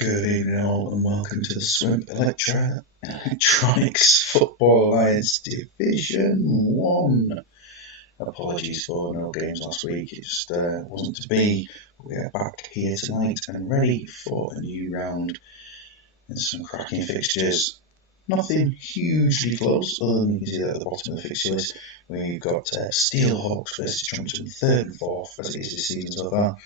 Good evening all and welcome to the Swemp Electronics Football Alliance Division 1. Apologies for no games last week, it just wasn't to be. We are back here tonight and ready for a new round and some cracking fixtures. Nothing hugely close, other than you can see that at the bottom of the fixture list. We've got Steelhawks versus Trumpton, 3rd and 4th as it is this season so far,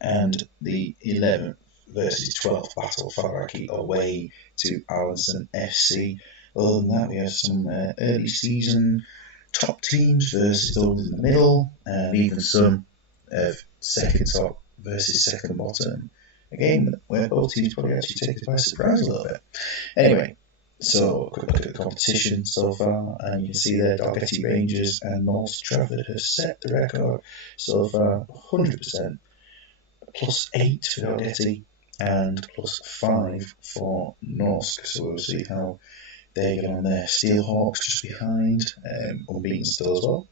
and the 11th versus 12th battle Faraki away to Allenson FC. Other than that, we have some early season top teams versus those in the middle, and even some of second top versus second bottom. A game where both teams probably actually take us by surprise a little bit. Anyway, so a quick look at the competition so far, and you can see there Dalgety Rangers and North Trafford have set the record so far, 100%. +8 for Dalgety and +5 for Norsk. So we'll see how they get on there. Steelhawks just behind, unbeaten still as well.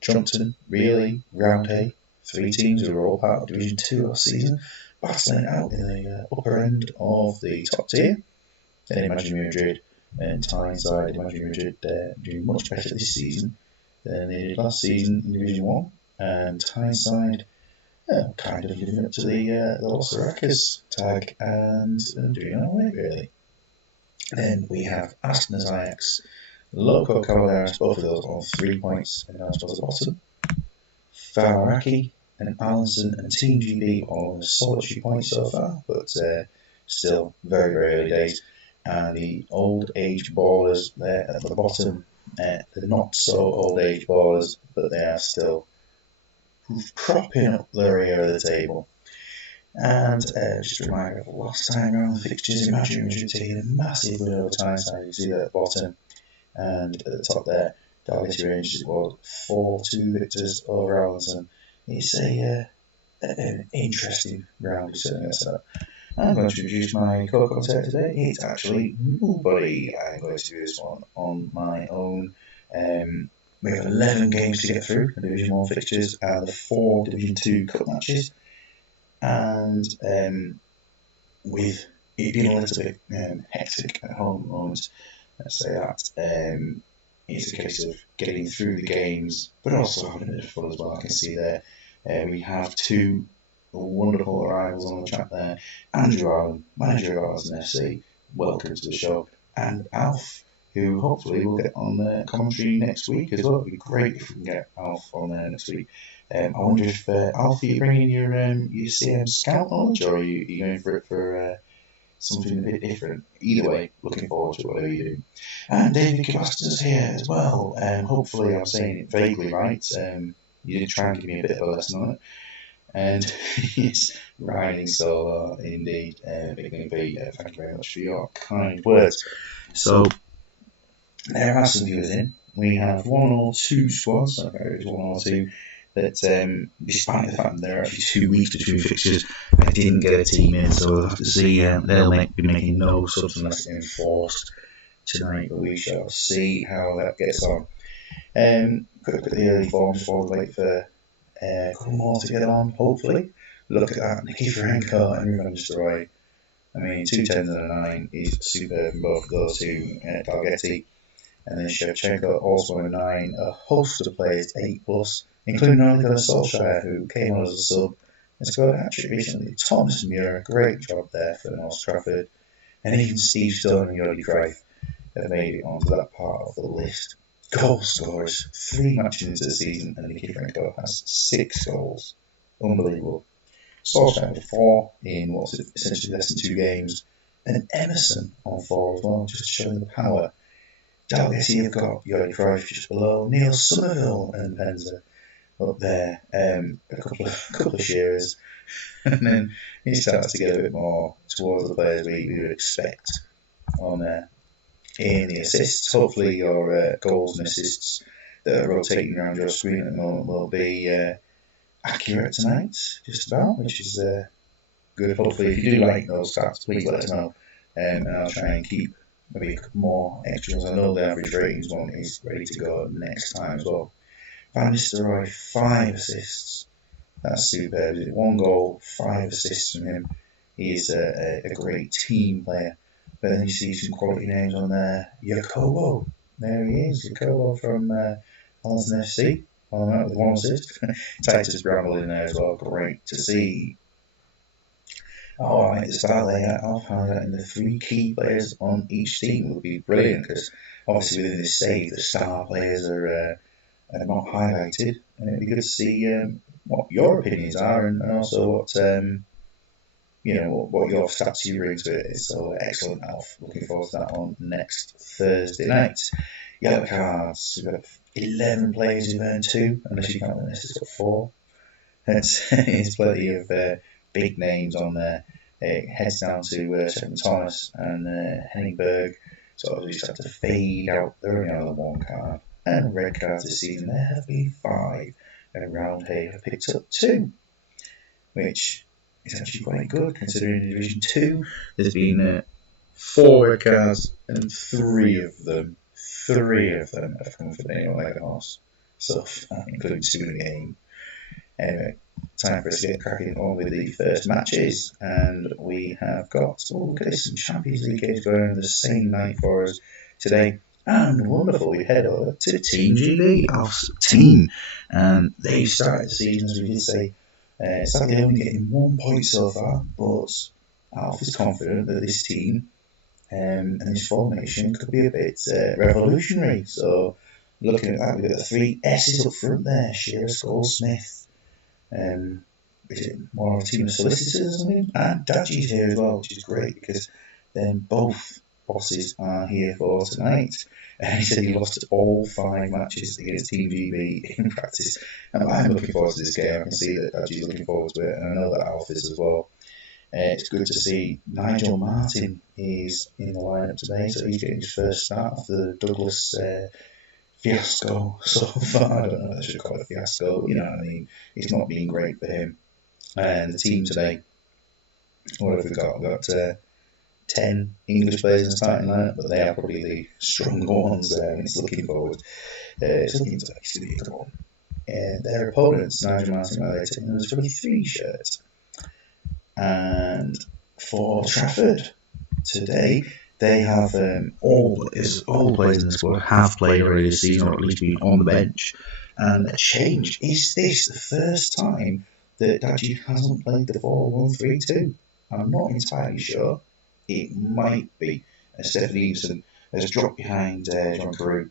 Trumpton, really, Roundhay, 3 teams who were all part of Division 2 last season, battling out in the upper end of the top tier. Then Imaginary Madrid and Tyneside. Imaginary Madrid doing much better this season than they did last season in Division 1, and Tyneside kind of living up to the Los Caracas tag and doing alright really. Then we have Aston's Ajax, Loco Cavaleros, both of those on 3 points and down towards the bottom. Faraki and Allenson and Team GB all on a solitary point so far, but still very, very early days. And the old age ballers there at the bottom, they're not so old age ballers, but they are still propping up their rear of the table. And just a reminder of last time around the fixtures, Imaginary Madrid taking a massive win over Tyneside. You see that at the bottom, and at the top there, Dalgety Rangers was 4-2 victors over Allenson. It's an interesting round, certainly. So I'm going to introduce my co-commentator today. It's actually nobody. I'm going to do this one on my own. We have 11 games to get through, the Division 1 fixtures, and the 4 Division 2 cup matches. And with it being a little bit hectic at home at the moment, let's say that, it's a case of getting through the games, but also having a bit of fun as well. I can see there we have 2 wonderful arrivals on the chat there. Andrew Allen, manager of Allenson FC, welcome to the show, and Alf, who hopefully will get on the commentary next week as well. It'd be great if we can get Alf on there next week. I wonder if Alf, are you bringing your CM Scout knowledge, or are you going for something a bit different? Either way, looking forward to whatever you do. And David Cabastas here as well. Hopefully I'm saying it vaguely right. You did try and give me a bit of a lesson on it. And he's riding solo indeed. Big V, thank you very much for your kind words. So there are some viewers in. We have 1 or 2 squads, okay, it was 1 or 2, that despite the fact that there are actually 2 weeks between fixtures, I didn't get a team in, so we'll have to see. They'll be making no subs unless they're enforced tonight, but we shall see how that gets on. Quick look at the early forms before we wait for a couple more to get on, hopefully. Look at that, Nikiforenko and Ruben Destroy. I mean, 2 10s and a 9 is superb from both of those 2, Dalgety. And then Shevchenko also on a 9, a host of players 8+, including Oliver Solskjaer, who came on as a sub and scored a hat-trick recently. Thomas Muir, great job there for North Trafford. And even Steve Stone and Jordi Cruyff have made it onto that part of the list. Goal scorers, 3 matches into the season, and Nikiforenko has 6 goals. Unbelievable. Solskjaer with 4 in what's essentially less than 2 games. And Emerson on 4 as well, just showing the power. Dalgety have got Jordi Cruyff just below, Neil Somerville and Penza up there, a couple of shearers, and then it starts to get a bit more towards the players we would expect on there. In the assists, hopefully your goals and assists that are rotating around your screen at the moment will be accurate tonight, just about, which is good. Hopefully, if you do like those stats, please let us know, and I'll try and keep maybe a couple more extras. I know the average ratings one is ready to go next time as well. Van Nistelrooy, 5 assists. That's superb. 1 goal, 5 assists from him. He's a great team player. But then you see some quality names on there. Jacobo, there he is, Jacobo from Alton FC, on that with 1 assist. Titus Bramble in there as well, great to see. Oh, I like the style layout of highlighting the 3 key players on each team would be brilliant, because obviously within this save the star players are not highlighted, and it'd be good to see what your opinions are, and also what what your stats you bring to it. So excellent, Alf. Looking forward to that on next Thursday night. Yellow cards. We've got 11 players who've earned 2, unless you count the list, it's got 4. It's plenty of big names on there. It heads down to Stephen Thomas and Henning Berg. So we just have to fade out. There are only 1 card. And red cards this season, there have been 5. And Roundhay have picked up 2, which is actually quite good considering in Division 2 there's been 4 red cards and 3 of them have come from anyone like a horse. So, including 2 in the game. Anyway, time for us to get cracking on with the first matches, and we have got, look at this, some Champions League games going on the same night for us today. And wonderful, we head over to Team GB, Alf's team, and they started the season, as we did say, sadly only getting 1 point so far, but Alf is confident that this team and this formation could be a bit revolutionary. So looking at that, we've got the 3 S's up front there, Shearer, Scholes, Smith. Is it more of a team of solicitors or something? And Dadgy's here as well, which is great, because then both bosses are here for tonight. And he said he lost all 5 matches against Team GB in practice. And I'm looking forward to this game. I can see that Dadgy's looking forward to it, and I know that Alf is as well. It's good to see Nigel Martin is in the lineup today, so he's getting his first start after the Douglas fiasco so far. I don't know if I should call it a fiasco, but you know what I mean. It's not been great for him. And the team today, what have we got? We've got 10 English players in the starting lineup, but they are probably the stronger ones there, and it's looking forward. It's looking to actually be a good one. Their opponents, Nigel Martin, they're taking those 23 shirts. And for Trafford today, they have all the players in the squad have played already this season, or at least been on the bench. And a change, is this the first time that Dadgy hasn't played the 4-1-3-2? I'm not entirely sure. It might be. Stephen Evenson has dropped behind John Carew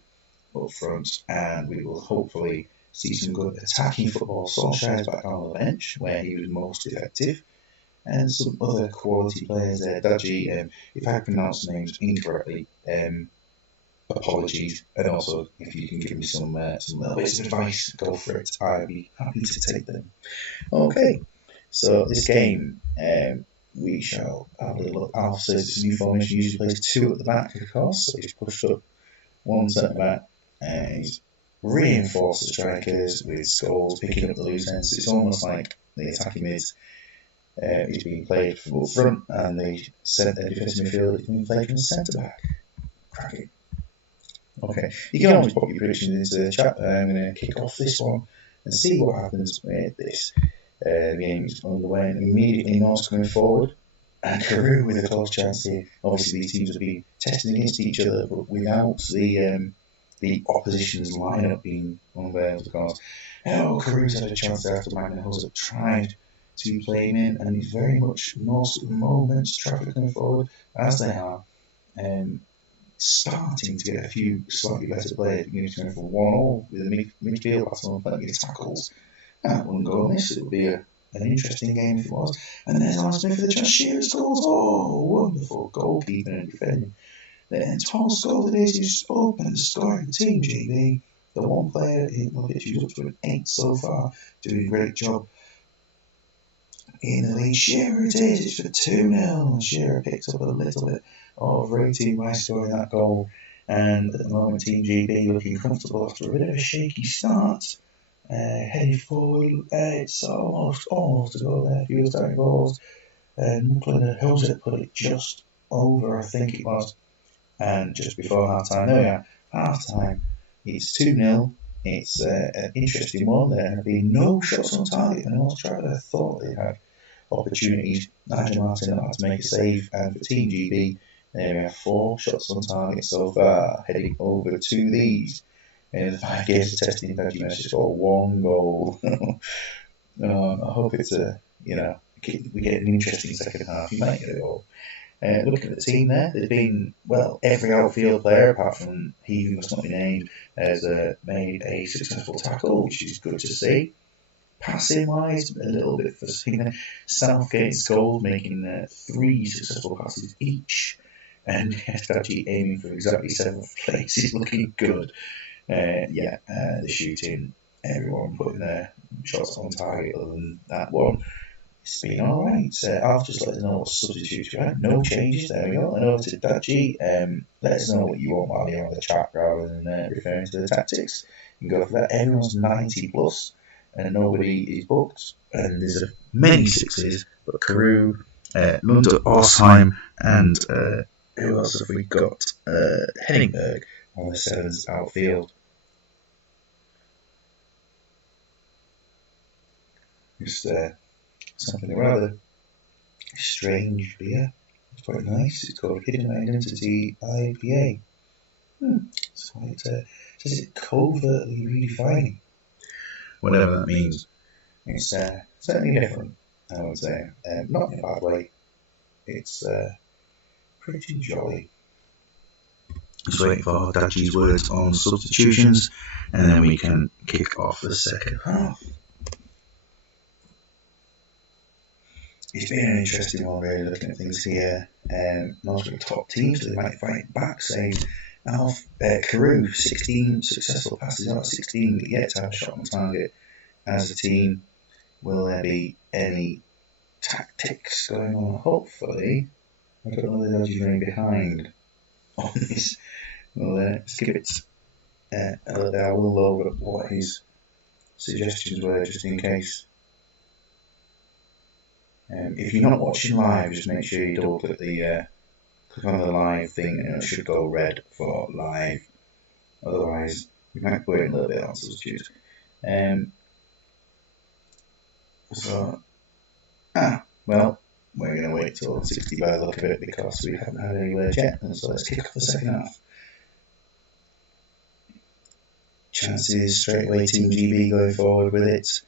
up front, and we will hopefully see some good attacking football. Solskjaer's back on the bench, where he was most effective. And some other quality players there. Dadgy, if I pronounce names incorrectly, apologies. And also, if you can give me some little bits of advice, go for it. I'd be happy to take them. Okay, so this game, we shall have a little look. Alf says it's a new formation, usually plays 2 at the back, of course. So he's pushed up 1 centre back, and he's reinforced the strikers with Scholes picking up the loose ends. It's almost like the attacking mids. He's being played from up front, and the defensive midfield is being played from the centre back. Cracking. Okay, you can always pop your predictions into the chat. I'm going to kick off this one and see what happens with this. The game is underway, and immediately Norse coming forward, and Carew with a close chance here. Obviously, these teams have been testing against each other, but without the opposition's lineup being unveiled, of course. Carew's had a chance there after Magna Hose have tried to play him in, and he's very much Norse at the moment. Trafford coming forward, as they are, starting to get a few slightly better players, beginning to go for 1-1 with a midfield battle and plenty of tackles. That wouldn't go on this. It would be an interesting game if it was. And there's Alan Smith for the chance. Shearer scores. Oh, wonderful goalkeeping and defending. Then Thomas Golden is who's open the scoring for Team GB. The one player in the pitch who's up to an 8 so far, doing a great job. In the lead, Shearer it is. It's for 2-0. Shearer picks up a little bit of rating by scoring that goal. And at the moment, Team GB looking comfortable after a bit of a shaky start. Heading forward, it's almost a goal there. A few starting balls. Magna Hose put it just over, I think it was. And just before half time, there we are. Half time, it's 2-0. It's an interesting one. There have been no shots on target, and North Trafford thought they had. opportunities. Nigel Martin had to make a save, and for Team GB, we have 4 shots on target so far, heading over to these. In the 5 games of testing, Dodgy Mesh just got 1 goal. I hope it's we get an interesting second half. You might get a goal. Looking at the team there, there's been, every outfield player, apart from he who must not be named, has made a successful tackle, which is good to see. Passing wise, a little bit for Southgate and Scholes making 3 successful passes each, and actually aiming for exactly 7th place is looking good. The shooting, everyone putting their shots on target other than that one. It's been alright. I'll just let us know what substitutes we had. No changes, there we go. And over to Daji. Let us know what you want while you're on the chat rather than referring to the tactics. You can go for that. Everyone's 90 plus and nobody is booked. And there's many 6s, but Carew, Lund Orsheim, and who else have we got? Henningberg on the 7s outfield. Just something rather strange beer. It's quite nice. It's called Hidden Identity IPA. It's quite, says it covertly redefining. Whatever that means. It's certainly different, I would say. Not in a bad way. It's pretty jolly. Just waiting for Daji's words on substitutions, and then we can kick off the second half. It's been an interesting one, really, looking at things here. Most of the top teams, so they might fight back, saying Carew, 16 successful passes out of 16, but yet to have a shot on target as a team. Will there be any tactics going on? Hopefully. I don't know whether Dodgy's running behind on this. Well, let's give it a little bit. I will load up what his suggestions were, just in case. If you're not watching live, just make sure you double click click on the live thing, and it should go red for live. Otherwise, we might wait a little bit on substitutes. We're going to wait till 60 by the look of it because we haven't had any words yet. And so let's kick off the second half. Chances straight away, Team GB going forward with it.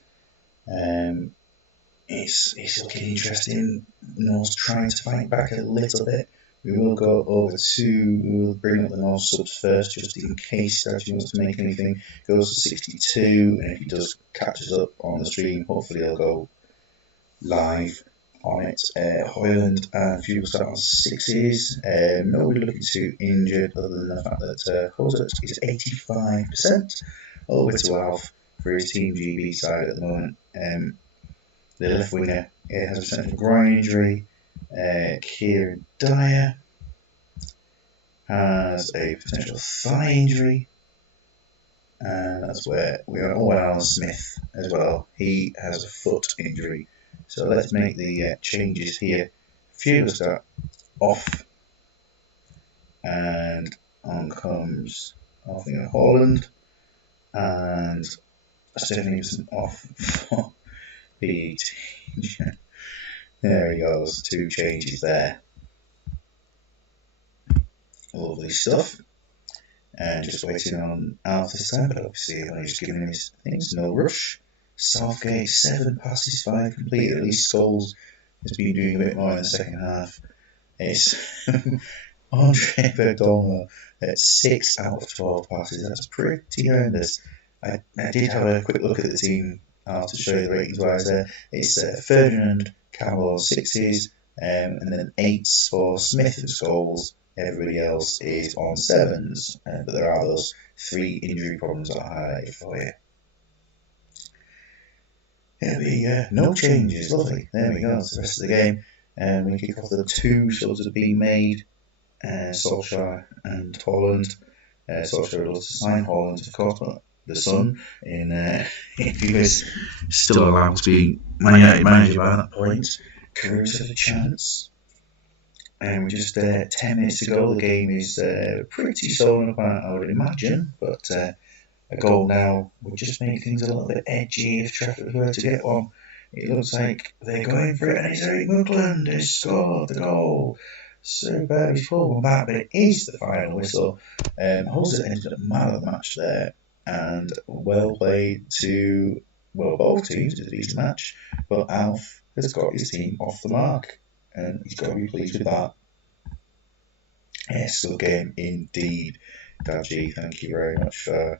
It's looking interesting. North trying to fight back a little bit. We will we'll bring up the North subs first, just in case Dodgy wants to make anything. Goes to 62, and if he does catch us up on the stream, hopefully he'll go live on it. Hoyland and Few will start on 6s. Nobody looking too injured, other than the fact that Hosert is 85%. Over to Alf for his Team GB side at the moment. The left winger has a potential groin injury. Kieran Dyer has a potential thigh injury. And that's where we are. Owen Alan Smith as well. He has a foot injury. So let's make the changes here. Few start off. And on comes Holland. And Stephanie off for PET. There he goes, 2 changes there. Lovely stuff. And just waiting on Alf this time, but obviously I'm just giving his things, no rush. Southgate, 7 passes, 5 completed. At least Scholes has been doing a bit more in the second half. It's Andre Verdongo at 6 out of 12 passes. That's pretty horrendous. I did have a quick look at the team to show you the ratings wise there. It's Ferdinand, Campbell on 6s, and then 8s for Smith and Scholes. Everybody else is on 7s, but there are those 3 injury problems that I highlighted for you. There we go, no changes, lovely. There we go, that's the rest of the game. We kick off the 2 subs that have been made, Solskjaer and Holland. Solskjaer would love to sign Holland, of course, but the son, if he was still allowed to be Man United manager by that point, Carew's had a chance. And we're just 10 minutes to go. The game is pretty stolen apart, I would imagine, but a goal now would just make things a little bit edgy if Trafford were to get one. It looks like they're going for it, and it's Eric Mugland who scored the goal. Superb, he's pulled one back, but it is the final whistle. Hull ended up man of the match there, and well played to, well, both teams did a decent match, but Alf has got his team off the mark, and he's got to be pleased with that. Yes, good game indeed. Dadji, thank you very much for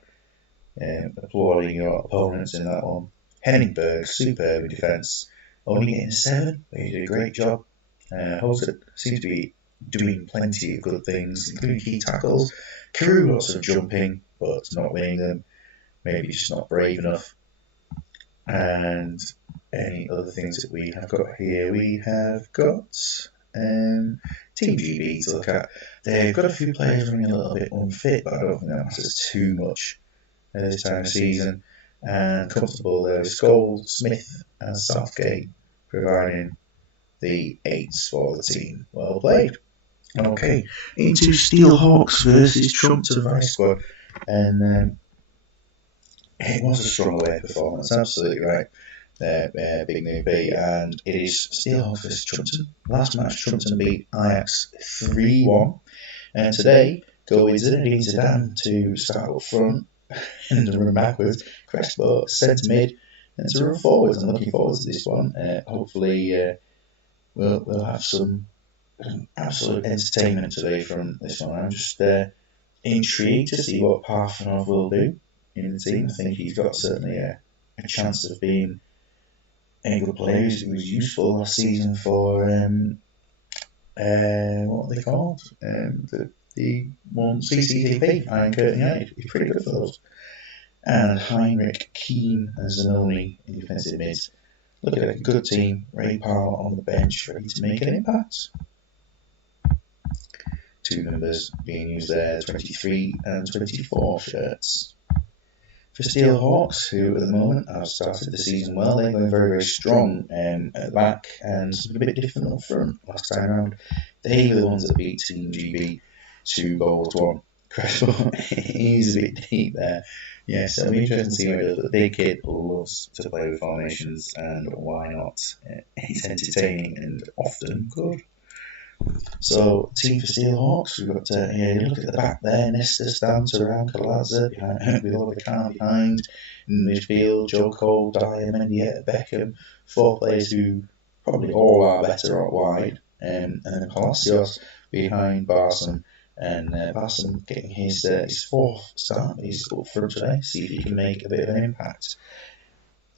applauding your opponents in that one. Henningberg, superb in defence, only getting a 7, but he did a great job. Hulset seems to be doing plenty of good things, including key tackles. Carew lots of jumping, but not winning them. Maybe just not brave enough. And any other things that we have got here? We have got Team GB to look at. They've got a few players running a little bit unfit, but I don't think that matters too much at this time of season. And comfortable there is Gold, Smith, and Southgate providing the 8s for the team. Well played. Okay, into Steelhawks versus Trumpton Vice Squad. And it was a strong away performance, absolutely right. Big New B, and it is Steelhawks versus Trumpton. Last match, Trumpton beat Ajax 3-1, and today go with Zinedine Zidane to start up front and run backwards, Crespo centre mid, and to run forwards. I'm looking forward to this one. Hopefully, we'll have some absolute entertainment today from this one. I'm just intrigued to see what Parfanov will do in the team. I think he's got certainly a chance of being a good player. He was useful last season for what are they called? The one CCTV, Iron Curtain United. He's pretty good for those. And Heinrich, Keane, and Zanoni in defensive mids. Look at a good team. Ray Powell on the bench, ready to make an impact. 2 numbers being used there, 23 and 24 shirts. For Steelhawks, who at the moment have started the season well, they're going very, very strong at the back and a bit different up front last time around. They were the ones that beat Team GB 2-1. Crespo is a bit deep there. Yes, it'll be interesting to see how he does. The big kid loves to play with formations, and why not? It's entertaining and often good. So, team for Steelhawks, we've got look at the back there, Nesta, Stan, around Kaladza, with Oliver Kahn behind, in midfield, Joe Cole, Dyer, Mendieta, Beckham, 4 players who probably all are better out wide, and then Palacios behind Barson, and Barson getting his 4th start. He's up front today, see if he can make a bit of an impact.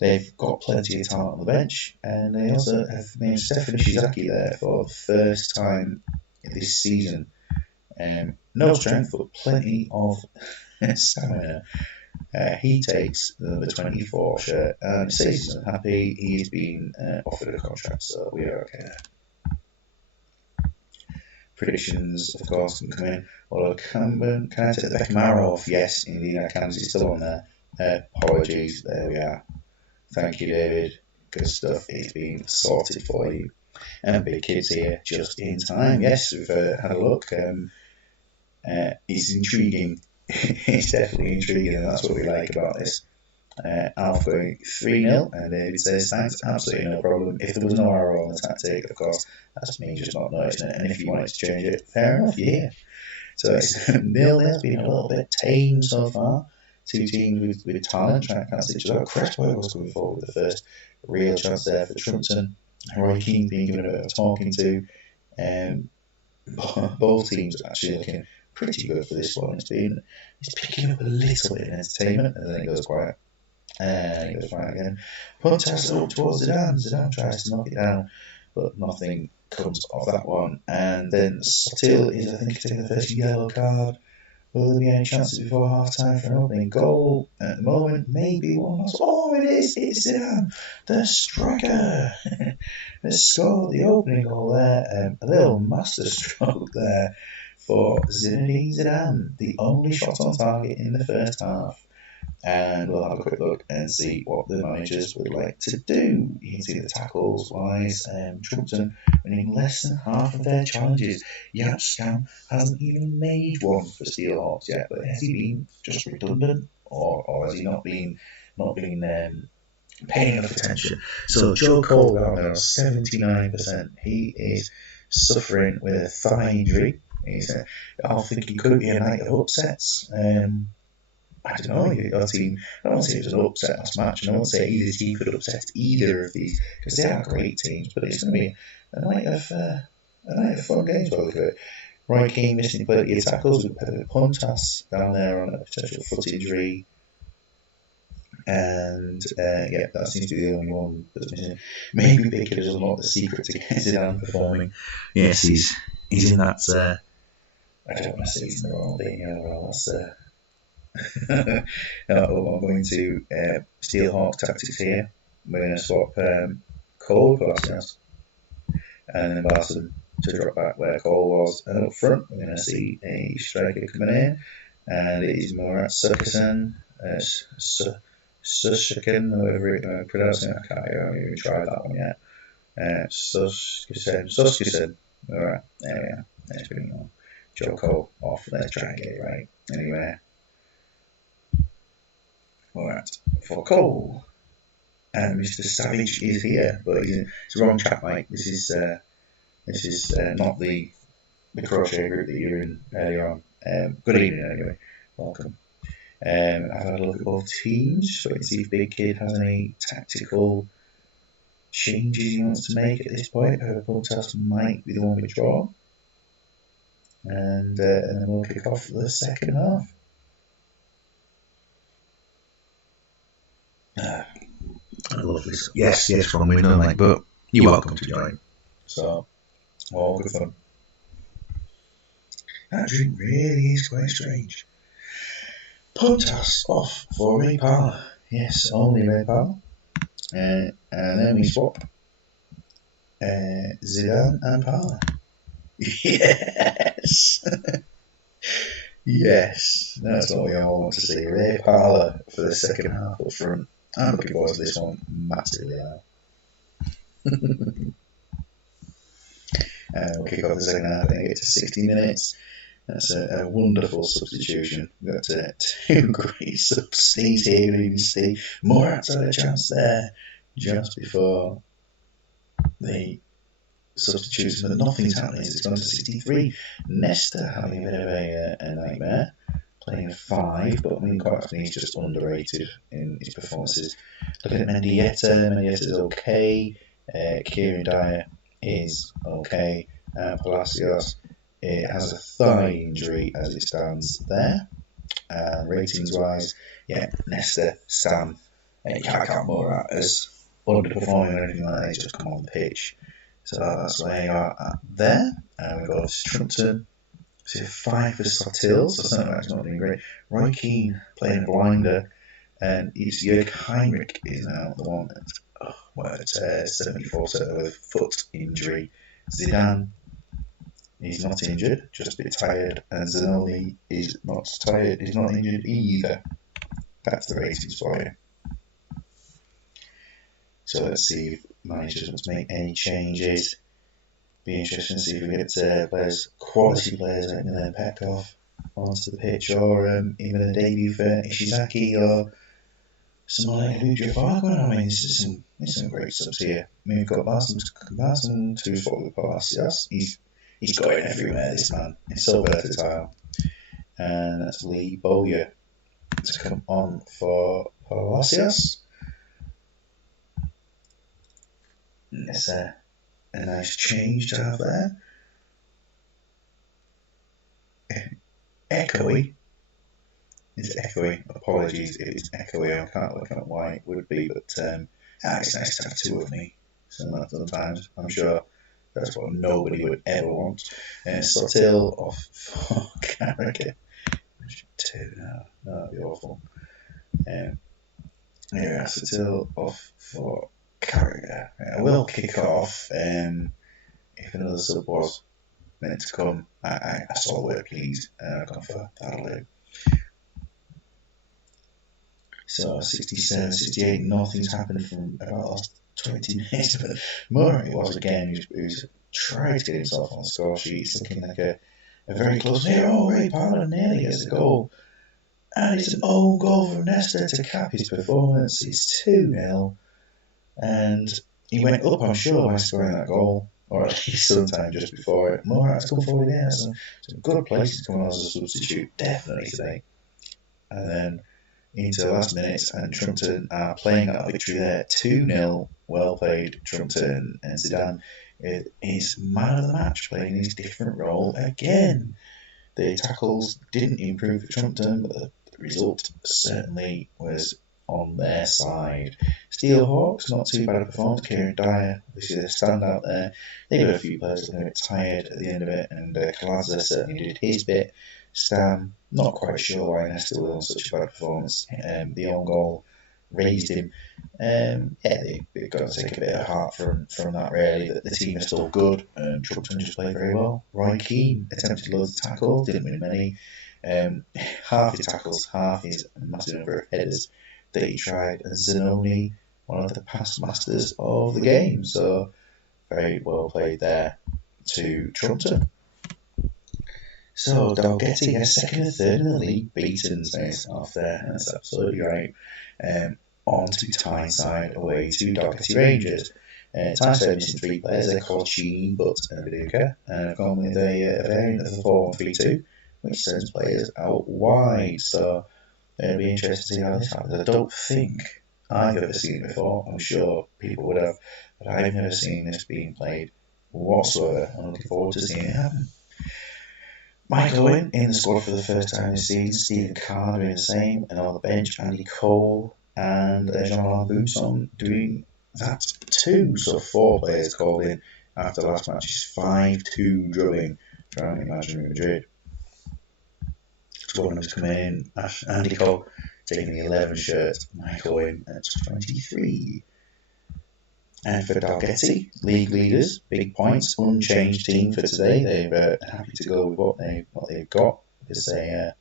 They've got plenty of talent on the bench, and they also have named Stefan Ishizaki there for the first time this season. No strength, but plenty of stamina. He takes the number 24 shirt, and says he's unhappy. He's been offered a contract, so we are okay there. Predictions, of course, can come in. Although, can I take the Beckham arrow off? Yes, indeed, I can. It's still on there. Apologies, there we are. Thank you, David. Good stuff. It's been sorted for you. And Big Kids here just in time. Yes, we've had a look. It's intriguing. It's definitely intriguing, and that's what we like about this. Alf going 3-0, and David says, thanks, absolutely no problem. If there was no arrow on the tactic, of course, that's me just not noticing it. And if you wanted to change it, fair enough, yeah. So it's 0-0. It's been a little bit tame so far. 2 teams with talent trying to cancel each other out. Crespo was coming forward with the first real chance there for Trumpton. Roy Keane being given a bit of a talking to. Both teams actually looking pretty good for this one. It's picking up a little bit in entertainment, and then it goes quiet. And it goes quiet again. Punt passes up towards Zidane. Zidane tries to knock it down, but nothing comes of that one. And then Sotil is, I think, taking the first yellow card. Will there be any chances before half time for an opening goal? At the moment, maybe one. Oh, it is! It's Zidane, the striker, has scored the opening goal there. A little masterstroke there for Zinedine Zidane, the only shot on target in the first half. And we'll have a quick look and see what the managers would like to do. You can see the tackles wise. Trumpton winning less than half of their challenges. Yapscam hasn't even made one for Steelhawks yet, but has he been just redundant, or has he not been paying enough attention. So Joe Cole down there on 79%. He is suffering with a thigh injury. I think he could be a night of upsets. I don't know, your team, I don't want to say it was an upset last match, and I don't want to say either team could upset either of these, because they are great teams, but it's going to be a night of fun games by the look of it. Roy Keane missing plenty of tackles with Pontas down there on a potential foot injury, and that seems to be the only one that's missing. Maybe Big Kid has unlocked the secret to Zidane performing. Yes, he's in that, I don't want to say he's in the wrong thing, that's I'm going to Steel Hawk tactics here. We're going to swap Cole for Palacios, and then Barson to drop back where Cole was. And up front, we're going to see a striker coming in, and it is Murat Sukasan, Sushikin, however you pronounce it. I haven't even tried that one yet. Suskusen. Alright, there we are. Let's bring on Joe Cole off. Let's try and get it right. Anyway. Alright, for Cole. And Mr. Savage is here, but it's the wrong chat, Mike. This is not the crochet group that you're in earlier on. Good evening, anyway. Welcome. I've had a look at both teams, so let's see if Big Kid has any tactical changes he wants to make at this point. Pontas might be the one to draw. And then we'll kick off the second half. I love this. Yes, from window, like, but you're welcome to join. So, all good fun. That drink really is quite strange. Pontas off for Ray Parlour. Yes, only Ray Parlour. And then we swap Zidane and Parlour. Yes! Yes, that's what we all want to see. Ray Parlour for the second half up front. I'm looking forward to this one massively now. We'll kick off the second half and get to 60 minutes. That's a wonderful substitution. We've got two great subs. Steve's here, even Steve. Murat's had a chance there just before the substitution, but nothing's happening. It's gone to 63. Nesta having a bit of a nightmare, playing 5, but I mean, quite often he's just underrated in his performances. Looking at Mendieta is okay. Kieran Dyer is okay. Palacios, it has a thigh injury as it stands there. Ratings wise, Nesta, Sam, you can't count Murat as underperforming or anything like that. He's just come on the pitch. So that's where you are at there. And we've got Strumpton. So 5 for Sotil, so something like that's not doing great. Roy Keane playing blinder. And it's Jörg Heinrich is now the one at 74 with a foot injury. Zidane, he's not injured, just a bit tired, and Zanoli is not tired, he's not injured either. That's the ratings for you. So let's see if managers want to make any changes. Be interesting to see if we get players, quality players like Milan Pekov onto the pitch, or even a debut for Ishizaki or someone like Luja Fargo. I mean, there's some great subs here. I mean, we've got Larson to follow with Palacios. He's going everywhere, this man. He's so versatile. And that's Lee Bowyer to come on for Palacios. And it's a nice change to have there. Echoey. It's echoey. Apologies, it's echoey. I can't work out why it would be, but it's nice to have 2 of me. Sometimes I'm sure that's what nobody would ever want. Sotil off for Carragher. 2 now. That'd be awful. Sotil off for Carragher. I will kick off if another sub was meant to come. I saw the word please, and I've gone for that'll do. So 67, 68, nothing's happened from about the last 20 minutes. But Murray was again, who's tried to get himself on the score sheet. It's looking like a very close here. Oh, Ray Parlour nearly gets a goal. And it's an own goal from Nesta to cap his performance. It's 2-0. and he went up, I'm sure, by scoring that goal, or at least sometime just before it. More has come forward there, so some good places coming on as a substitute, definitely today. And then into the last minutes, and Trumpton are playing out a victory there, 2-0. Well played, Trumpton, and Zidane is man of the match, playing his different role again. The tackles didn't improve for Trumpton, but the result certainly was on their side. Steelhawks, not too bad a performance. Kieran Dyer, obviously the standout there. They've got a few players looking a bit tired at the end of it, and Kalaza certainly did his bit. Stam, not quite sure why Nesta was on such a bad performance. The own goal raised him. They've got to take a bit of heart from that, really. The team is still good, and Trumpton just played very well. Roy Keane attempted loads of tackles, didn't win many. Half his tackles, half his massive number of headers that he tried, and Zanoni, one of the past masters of the game. So, very well played there to Trumpton. So, Dalgety gets second and third in the league, beaten off there, and that's absolutely right. On to Tyneside away to Dalgety Rangers. Tyneside missing 3 players. They're called Chini, Butt, and Viduka, and have gone with a variant of the 4-1-3-2, which sends players out wide. So it'll be interesting to see how this happens. I don't think I've ever seen it before. I'm sure people would have, but I've never seen this being played whatsoever. I'm looking forward to seeing it happen. Michael Owen in the squad for the first time this season. Stephen Carr doing the same, and on the bench, Andy Cole and Jean-Laurent Bousson doing that too. So 4 players called in after the last match. Is 5-2 drubbing. Trying to imagine Madrid. Squad numbers coming in. Andy Cole taking the 11 shirt. Michael Owen at 23. And for Dalgety, league leaders, big points, unchanged team for today. They're happy to go with what they've got because they're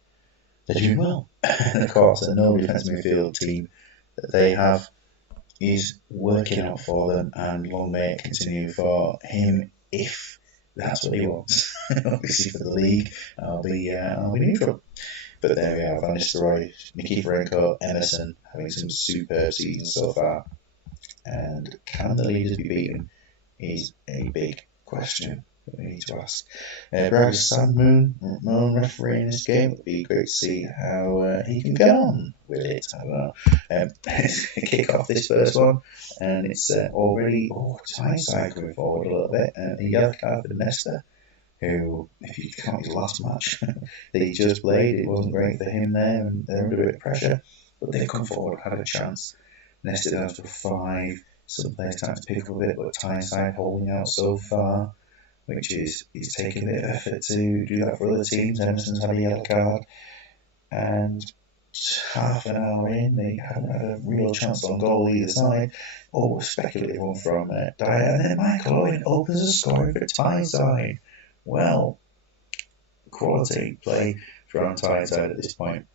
doing well. And of course, the no defence midfield team that they have is working out for them, and long may it continue for him if that's what he wants. Obviously, for the league, I'll be neutral. But there we are: Van Nistelrooy, Nikiforenko, Emerson having some superb seasons so far. And can the leaders be beaten is a big question that we need to ask. Bragg's Sandmoon refereeing this game. It would be great to see how he can get on with it. I don't know. Kick off this first one, and it's already Tyneside coming forward a little bit. A yellow card for Nesta, who, if you count his last match that he just played, it wasn't great for him there, and they're under a bit of pressure. But they've come forward, had a chance. Nested down to 5. Some players time to pick up a bit, but Tyneside holding out so far, which is taking a bit of effort to do that for other teams. Emerson's had a yellow card, and half an hour in, they haven't had a real chance on goal either side. A speculative one from Dyer, and then Michael Owen opens the scoring for Tyneside. Well, quality play from Tyneside at this point.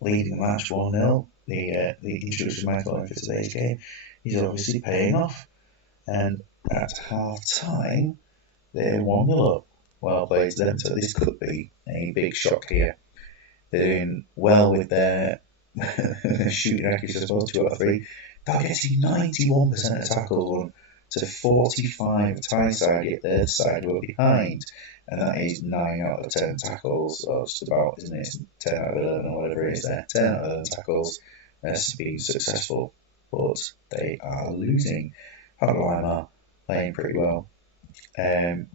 Leading the match 1-0. The introduction of Michael Owen for today's game is obviously paying off, and at half time they're 1-0 up. Well played to them, so this could be a big shock here. They're doing well with their shooting accuracy, I suppose, 2 out of 3. They're getting 91% of tackles won to 45 Tyneside, yet their side were behind, and that is 9 out of 10 tackles, or just about, isn't it? 10 out of 11 or whatever it is there. 10 out of 11 tackles has been successful, but they are losing. Hadalima playing pretty well, and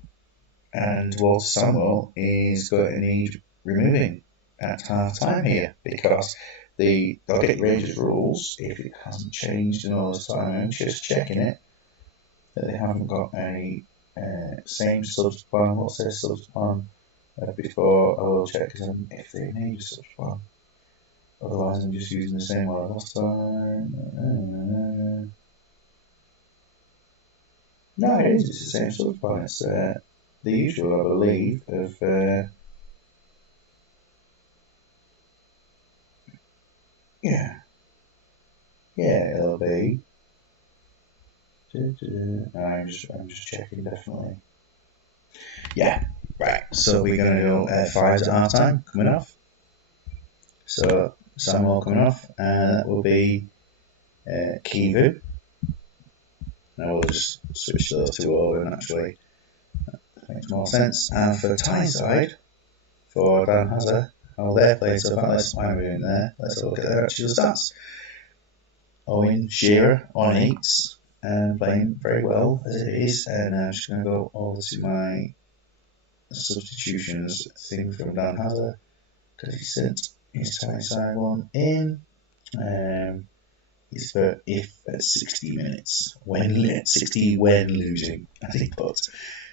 Walter Samuel is going to need removing at half time here, because they'll get Rangers rules, if it hasn't changed in all this time. I'm just checking it, that they haven't got a same subs plan. What's their subs plan before? I will check if they need a subs plan. Otherwise, I'm just using the same one as last time. No, it is. It's the same subs plan. It's the usual, I believe, of it'll be. I'm just checking, definitely. Yeah, right. So we're going to do 5s at half time coming off. So Samuel coming off, and that will be Kivu, Now we'll just switch those two over naturally. That makes more sense. And for Tyneside, for Dan Hazard, how they're playing so far, let's why we're doing there. Let's look at their actual stats. Owen Shearer on 8s and playing very well as it is. And I'm just going to go over to my substitutions thing from Dan Hazard because he sent his Tyneside one in. It's for if at 60 minutes when 60 when losing, as he put.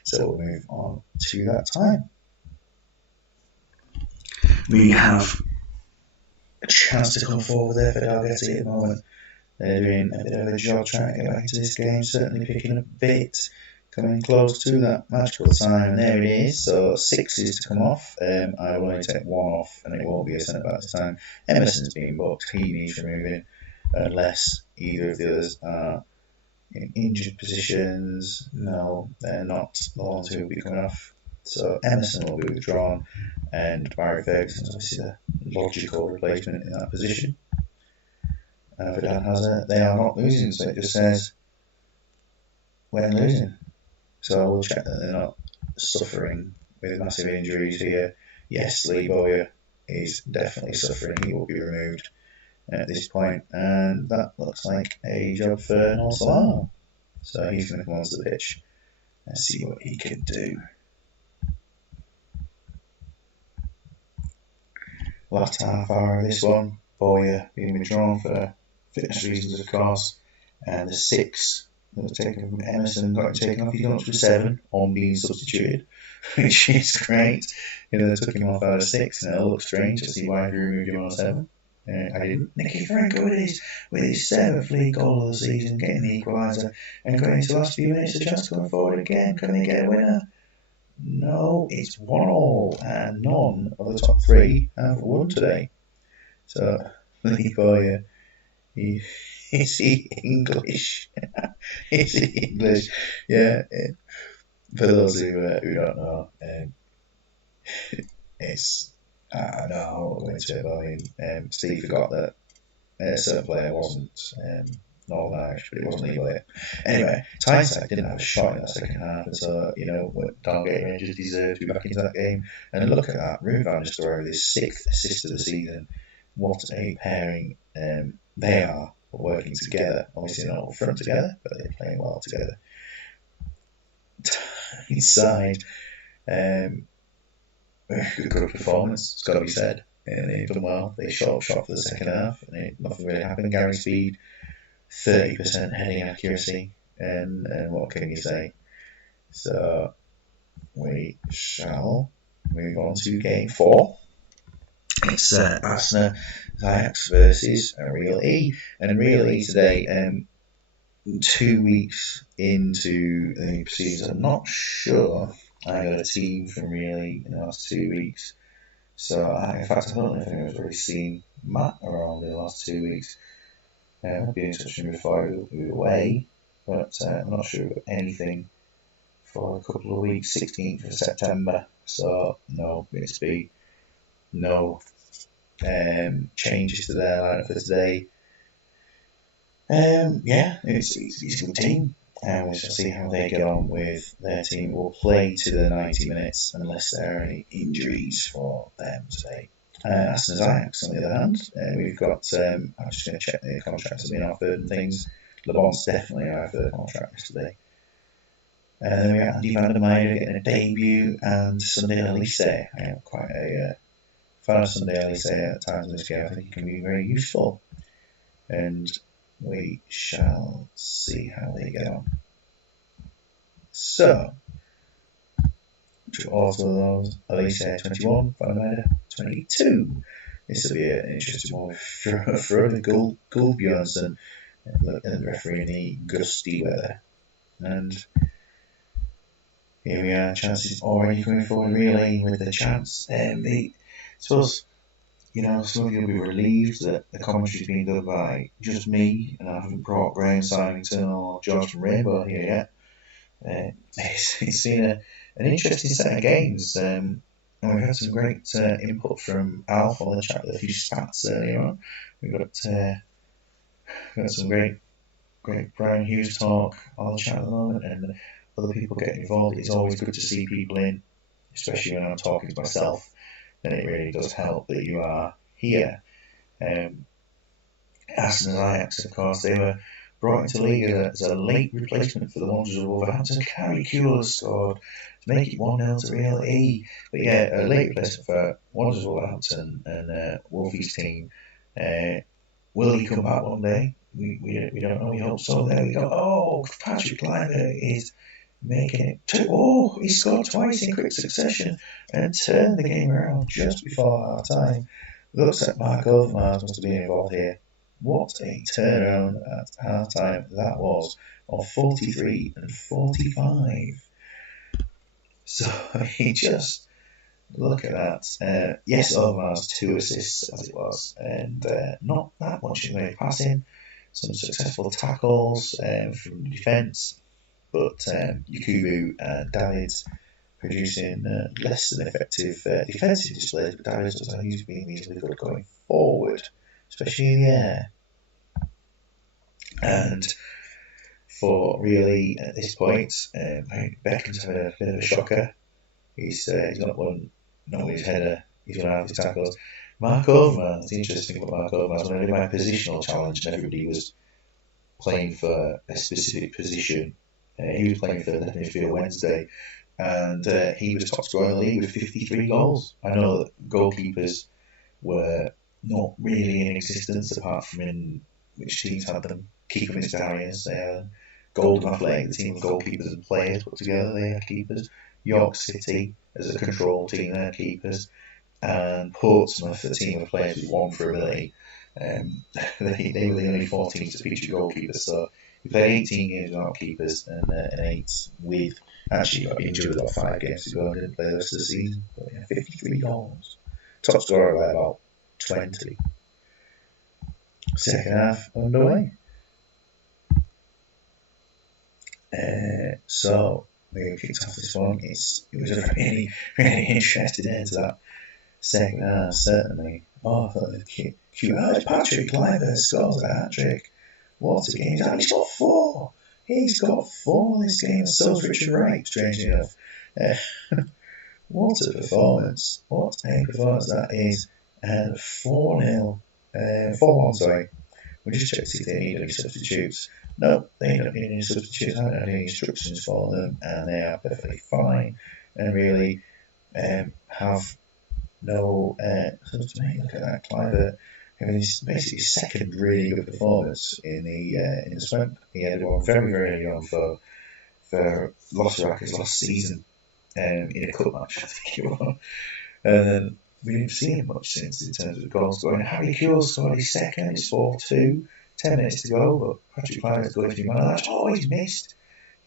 So we'll move on to that time. We have a chance to come forward there for Dalgety at the moment. They're doing a bit of a job trying to get back into this game, certainly picking up a bit, coming close to that magical time, and there it is. So 6 is to come off. I will only take 1 off, and it won't be a centre back this time. Emerson's been booked, he needs removing, unless either of the others are in injured positions. No, they're not the ones who will be coming off. So Emerson will be withdrawn, and Barry Ferguson is obviously the logical replacement in that position. For Dan Hazard, they are not losing, so it just says when losing. So I will check that they're not suffering with massive injuries here. Yes, Lee Bowyer is definitely suffering. He will be removed at this point, and that looks like a job for Noel Solano. So he's going to come onto the pitch and see what he can do. Last half hour of this one, Bowyer being withdrawn for fitness reasons, of course, and the 6 that was taken from Emerson got taken off. He's gone up to 7 on being substituted, which is great. You know, they took him off out of 6, and it'll look strange to see why he removed him on 7. I didn't. Nicky Franco with his 7th league goal of the season, getting the equaliser, and going into the last few minutes, a chance to come forward again. Can they get a winner? No, it's 1-1, and none of the top 3 have won today. So, Lee Bowyer, is he English? Is he English? Yeah. For those who don't know, it's I know how I'll go into it, but I mean, Steve forgot that a certain player wasn't Northern Irish, but it wasn't Lee Bowyer. Anyway, Tyneside didn't have a shot in that second half, and so, you know, Dalgety Rangers deserve to be back into that game. And look at that, Ruben van Nistelrooy with his 6th assist of the season. What a pairing they are working together. Obviously not all front together, but they're playing well together. Tyneside, good performance, it's got to be said. They've done well. They shot for the second half, and nothing really happened. Gary Speed, 30% heading accuracy, and what can you say? So we shall move on to game 4. It's Arsenal Ajax versus Real E, and Real E today, 2 weeks into the season. I'm not sure I got a team from Real E in the last 2 weeks. So, in fact, I don't know if anyone's really seen Matt around in the last 2 weeks. I'll be in touch with him before we were away, but I'm not sure about anything for a couple of weeks, 16th of September. So, no BSB, no changes to their lineup for today. Yeah, it's a good team. We shall see how they get on with their team. We'll play to the 90 minutes unless there are any injuries for them today. Aston Ajax, on the other hand, we've got, I'm just going to check the contracts have been offered and things. Le Bon's definitely offered a contract yesterday. Then we got Andy van der Meijden getting a debut, and Sunday Elise. I am quite a fan of Sunday Elise at times in this game. I think he can be very useful. And we shall see how they get on. So, to also those, Elise 21, Van der Meijden 22. This will be an interesting one for the Gulbjörnsson and the referee in the gusty weather. And here we are, chances already coming forward really with the chance. I suppose, you know, some of you will be relieved that the commentary's been done by just me, and I haven't brought Graham Symington or George from Rainbow here yet. It's been an interesting set of games, and we've had some great input from Alf on the chat with a few stats earlier on. We've got some great great Brian Hughes talk on the chat at the moment, and other people getting involved. It's always good to see people in, especially when I'm talking to myself. And it really does help that you are here. Arsenal and Ajax, of course, they were brought into the league as a late replacement for the Wanderers of Wolverhampton. Harry Kewell scored to make it 1-0 to Real E. But yeah, a late replacement for Wanderers of Wolverhampton and Wolfie's team. Will he come back one day? We don't know. We hope so. There we go. Oh, Patrick Kluivert is making it two. Oh, he scored twice in quick succession and turned the game around just before half time. Looks like Mark Overmars must have been involved here. What a turnaround at half time that was of 43 and 45. So he just look at that. Yes, Overmars 2 assists as it was, and not that much in the way of passing. Some successful tackles from the defence, but Yakubu and Davids producing less than effective defensive displays. But Davids doesn't use being reasonably good going forward, especially in the air. And for really at this point, Beckham's had a bit of a shocker. He's not won his header. He's won half his tackles. Mark Overmars, it's interesting about Mark Overmars. When I did my positional challenge and everybody was playing for a specific position, he was playing for the midfield Wednesday, and he was top scorer in the league with 53 goals. I know that goalkeepers were not really in existence apart from in which teams had them. Keeper Mr. Harriers, Golden Athletic, the team of goalkeepers and players put together, they had keepers. York City, as a control team, they had keepers. And Portsmouth, a team of players with one for ability. They were the only 4 teams to feature goalkeepers. So we played 18 games without keepers and 8 with. Actually, got injured about 5 games to go and didn't play the rest of the season. But yeah, 53 goals. Top scorer by about 20. Second half underway. So we kicked off this one. It was a really, really interesting end to that second half, certainly. Oh, I thought it was cute. Oh, Patrick Kluivert scores a hat-trick. What a game. He's got 4. He's got 4 this game. So is Richard Wright, strangely enough. What a performance. What a performance that is. And 4-0. 4-1, sorry. We just checked to see if they need any substitutes. No, they don't need any substitutes. I haven't had any instructions for them, and they are perfectly fine and really have no. Look at that, Kluivert. I mean, it's basically his second really good performance in the Swemp. He had one very, very early on for Los Rackers last season in a cup match, I think it was. And then we didn't see him much since in terms of goal scoring. Harry Kewell scored his second, it's 4-2. 10 minutes to go, but Patrick Kluivert's going to be man of the match. Oh, he's missed.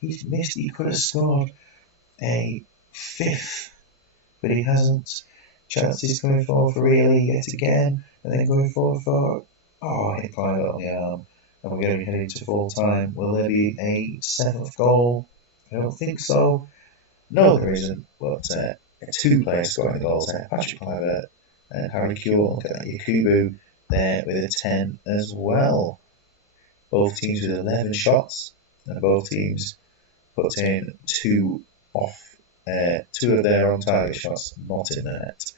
He's missed. He could have scored a 5th, but he hasn't. Chances going forward for Real yet again, and then going forward for hit Kluivert on the arm, and we're going to be heading to full time. Will there be a 7th goal? I don't think so. No, there isn't. But 2 players scoring the goals there: Patrick Kluivert and Harry Kewell. Look at that, Yakubu there with a 10 as well. Both teams with 11 shots, and both teams put in 2 of their on-target shots not in the net.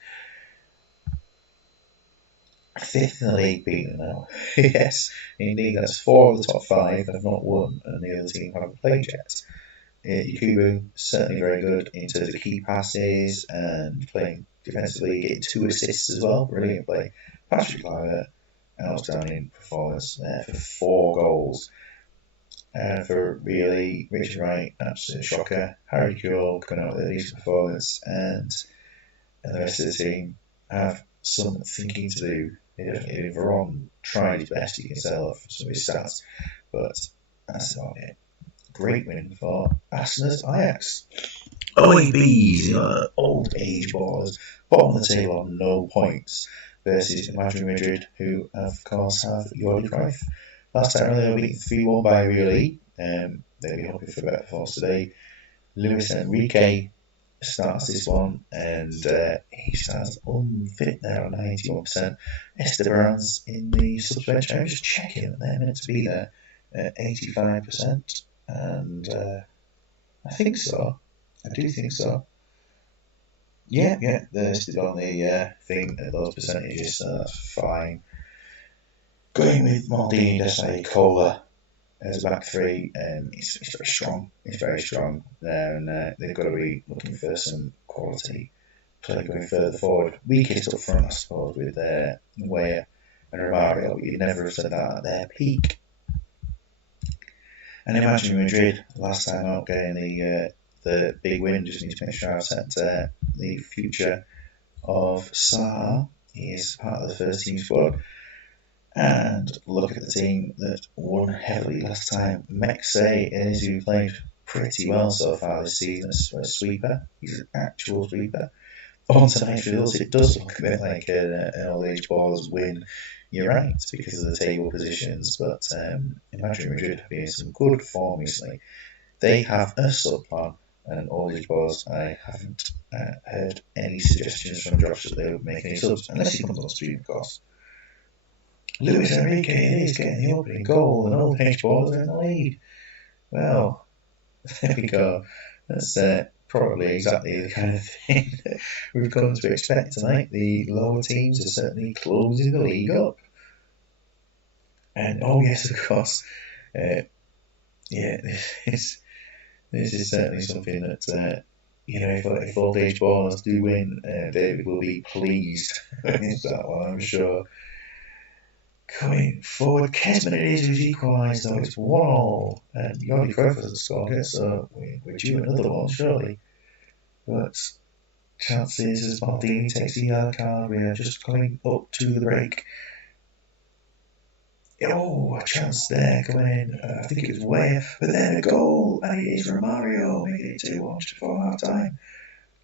5th in the league beaten now. Yes, indeed, that's 4 of the top 5 have not won, and the other team haven't played yet. Yakubu, certainly very good in terms of key passes and playing defensively, getting 2 assists as well. Brilliant play. Patrick Kluivert, outstanding performance there for 4 goals. And for really Richard Wright, absolute shocker. Harry Kewell coming out with a decent performance, and the rest of the team have some thinking to do. Veron tried his best, you can tell off some of his stats, but that's about it. Great win for Arsenal's Ajax. OABs, old age ballers, bottom of the table on no points, versus Madrid, who of course have Jordi Cruyff. Last time they were beaten 3-1 by Real E. They'll be hoping for a better performance today. Luis Enrique starts this one, and he starts unfit there at 91%. Esteban's in the subs bench. I'm just checking that they're meant to be there. at 85%, and I think so. I do think so. Yeah, they're listed on the thing at those percentages, so that's fine. Going with Maldini, Desai, Cola as a back three, it's very strong. It's very strong, and they've got to be looking for some quality play going further forward. Weakest up front, I suppose, with Weah and Romario. You'd never have said that at their peak. And imagine Madrid last time out getting the big win. Just need to make sure I've set the future of Saha. He is part of the first team squad. And look at the team that won heavily last time. Matchday is who played pretty well so far this season as a sweeper. He's an actual sweeper. On tonight's results, it does look a bit like an old age ballers win. You're right, because of the table positions, but imagine Madrid have been in some good form recently. They have a sub plan, and old age ballers, I haven't heard any suggestions from Josh that they would make any subs, unless he comes on stream, of course. Luis Enrique is getting the opening goal, and old age ballers in the lead. Well, there we go. That's probably exactly the kind of thing that we've come to expect tonight. The lower teams are certainly closing the league up. And oh yes, of course, this is certainly something that if old age ballers do win, David will be pleased with that one, I'm sure. Coming forward, Kesman it is who's equalised, though it's 1-1, and Jordi Cruyff hasn't scored it, so we're due another one, surely. But chances as Maldini takes the yellow card, we are just coming up to the break. Oh, a chance there coming in. I think it was Weah, but then a goal, and it is Romario, making it 2-1 just before half time.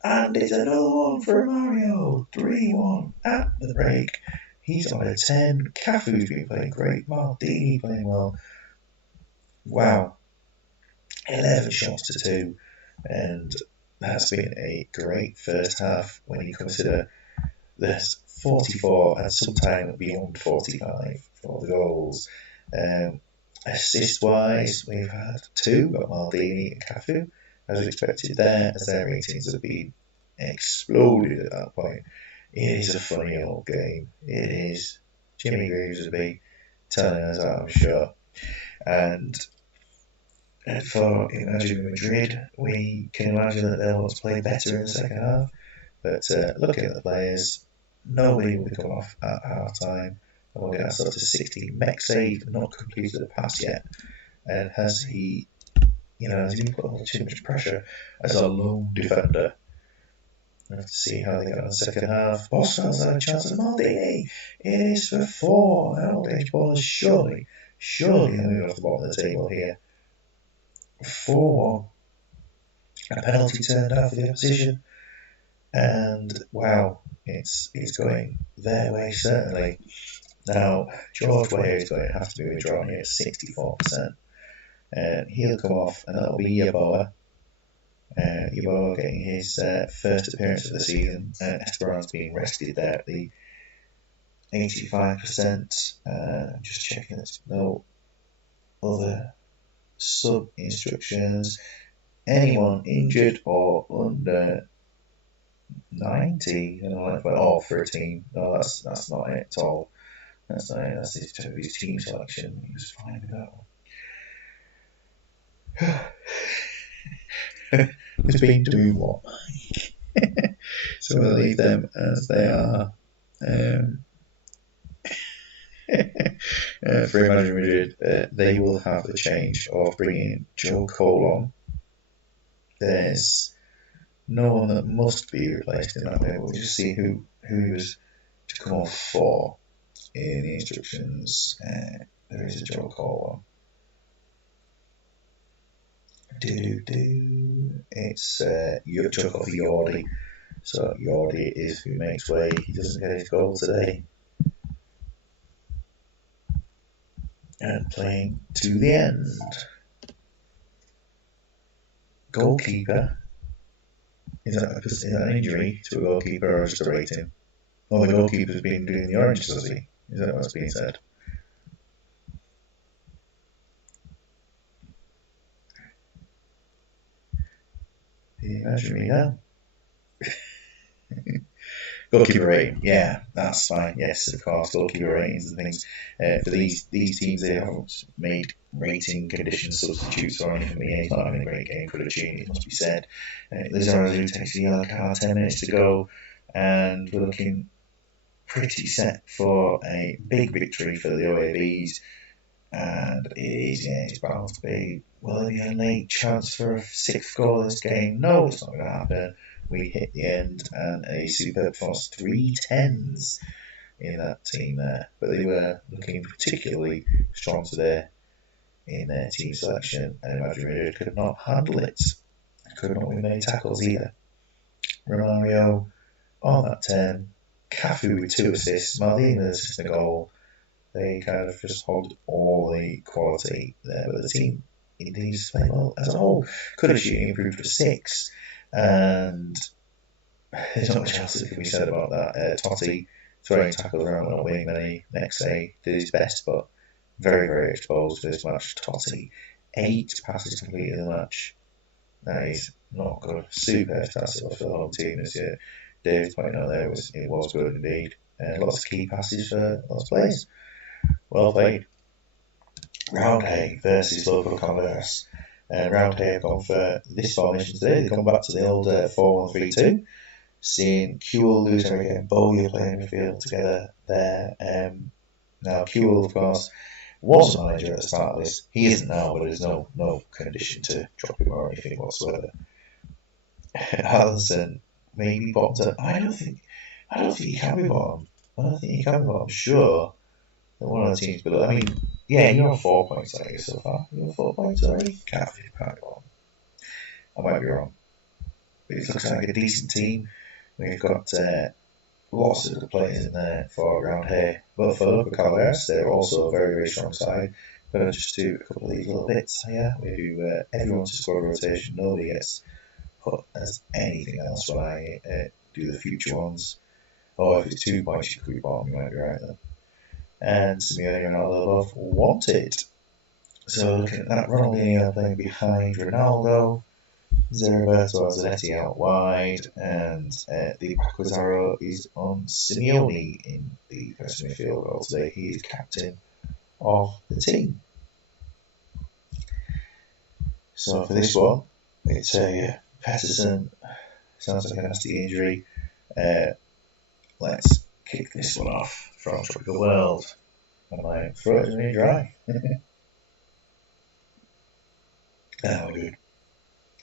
And it's another one for Romario, 3-1 at the break. He's on a 10. Cafu's been playing great. Maldini playing well. Wow. 11 shots to 2. And that's been a great first half when you consider there's 44 and sometime beyond 45 for the goals. Assist-wise, we've had 2, got Maldini and Cafu, as expected there, as their ratings have been exploded at that point. It is a funny old game. It is. Jimmy Greaves would be telling us that, I'm sure. And for Imagine Madrid, we can imagine that they'll want to play better in the second half. But looking at the players, nobody will come off at half time. And we'll get ourselves to 60. Matchday not completed the pass yet. And has he put on too much pressure as a lone defender? We'll have to see how they go in the second half. Boswell's had a chance at Maldini. It is for 4. An old age ball is surely moving off the bottom of the table here. 4-1. A penalty turned out for the opposition. And wow, it's going their way certainly. Now, George Weah is going to have to be withdrawn here at 64%. And he'll come off, and that'll be Yeboah. Yeboah getting his first appearance of the season. Esperan's being rested there at the 85%. I'm just checking there's no other sub instructions. Anyone injured or under 90? For a team. No, that's not it at all. That's not it. That's his team selection. He was fine with that one. It's been doing what? So we'll leave them as they are. For Imagine Madrid, they will have the change of bringing Joe Cole on. There's no one that must be replaced in that way. We'll just see who is to come off for in the instructions. There is a Joe Cole on. It's you took off Jordi. So Jordi is who makes way. He doesn't get his goal today. And playing to the end. Goalkeeper. Is that an injury to a goalkeeper or just a rating? Oh, the goalkeeper's been doing the oranges, has he? Is that what's being said? You imagine me now. Goalkeeper rating, yeah, that's fine. Yes, of course, goalkeeper ratings and things. For these teams, they haven't made rating condition substitutes or anything. Yeah, he's not having a great game. Could have changed, it must be said. Lizarazu takes the yellow card, 10 minutes to go, and we're looking pretty set for a big victory for the OABs. And it's bound to be. Will there be a late chance for a sixth goal in this game? No, it's not going to happen. We hit the end, and a superb force 3-10s in that team there. But they were looking particularly strong today in their team selection, and Madrid could not handle it. Could not win many tackles either. Romario on that 10, Cafu with 2 assists, Maldini with an assist and a goal. They kind of just hogged all the quality there, but the team indeed played well as a whole. Could have shooting improved to 6, and there's not much else that can be said about that. Totti throwing tackles around, not winning many. Next day did his best, but very, very exposed for this match. Totti, 8 passes completed in the match. That is not good. Super fantastic for the home team this year. Dave's point out there it was good indeed. Lots of key passes for lots of players. Well played. Roundhay versus local Converse. Roundhay have gone for this formation today. They've gone back to the old 4-1-3-2. Seeing Kewell, Lewis, and Bowyer playing midfield together there. Now, Kewell, of course, was a manager at the start of this. He isn't now, but there's no condition to drop him or anything whatsoever. Allenson maybe bottomed up. I don't think he can be bottom. I'm sure that one of the teams below. I mean, yeah, you're on 4 points, I guess, so far. You're on 4 points already? Can't be bottom. I might be wrong. But it looks like a decent team. We've got lots of good players in there for around here. But for local Cavaliers, they're also a very, very strong side. But I'll just do a couple of these little bits here. We do everyone's squad rotation. Nobody gets put as anything else when I do the future ones. Or if it's 2 points, you could be bottom, you might be right then. And Simeone and Ronaldo wanted. So looking at that, Ronaldinho playing behind Ronaldo. Zeriberto has Zanetti out wide, and the backwards arrow is on Simeone in the first midfield role today. He is captain of the team. So for this one, it's Pettersson. Sounds like a nasty injury. Let's kick this one off from Tropical World. And my throat is really dry. We're good.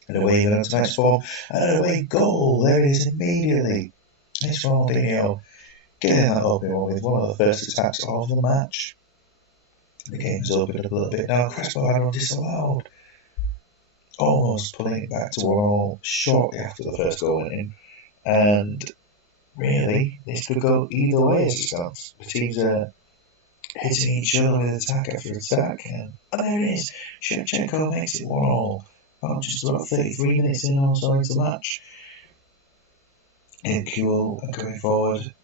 And away goes tonight's form, and an away goal. There it is immediately. It's Ronaldinho getting that open one with one of the first attacks of the match. The game's opened up a little bit now. Crespo had one disallowed. Almost pulling it back to 1-1 shortly after the first goal went in. And really, this could go either way as it stands. The teams are hitting each other with attack after attack. And there it is. Shevchenko makes it 1-1. Just about 33 minutes in or so into the match. And Kewell going forward,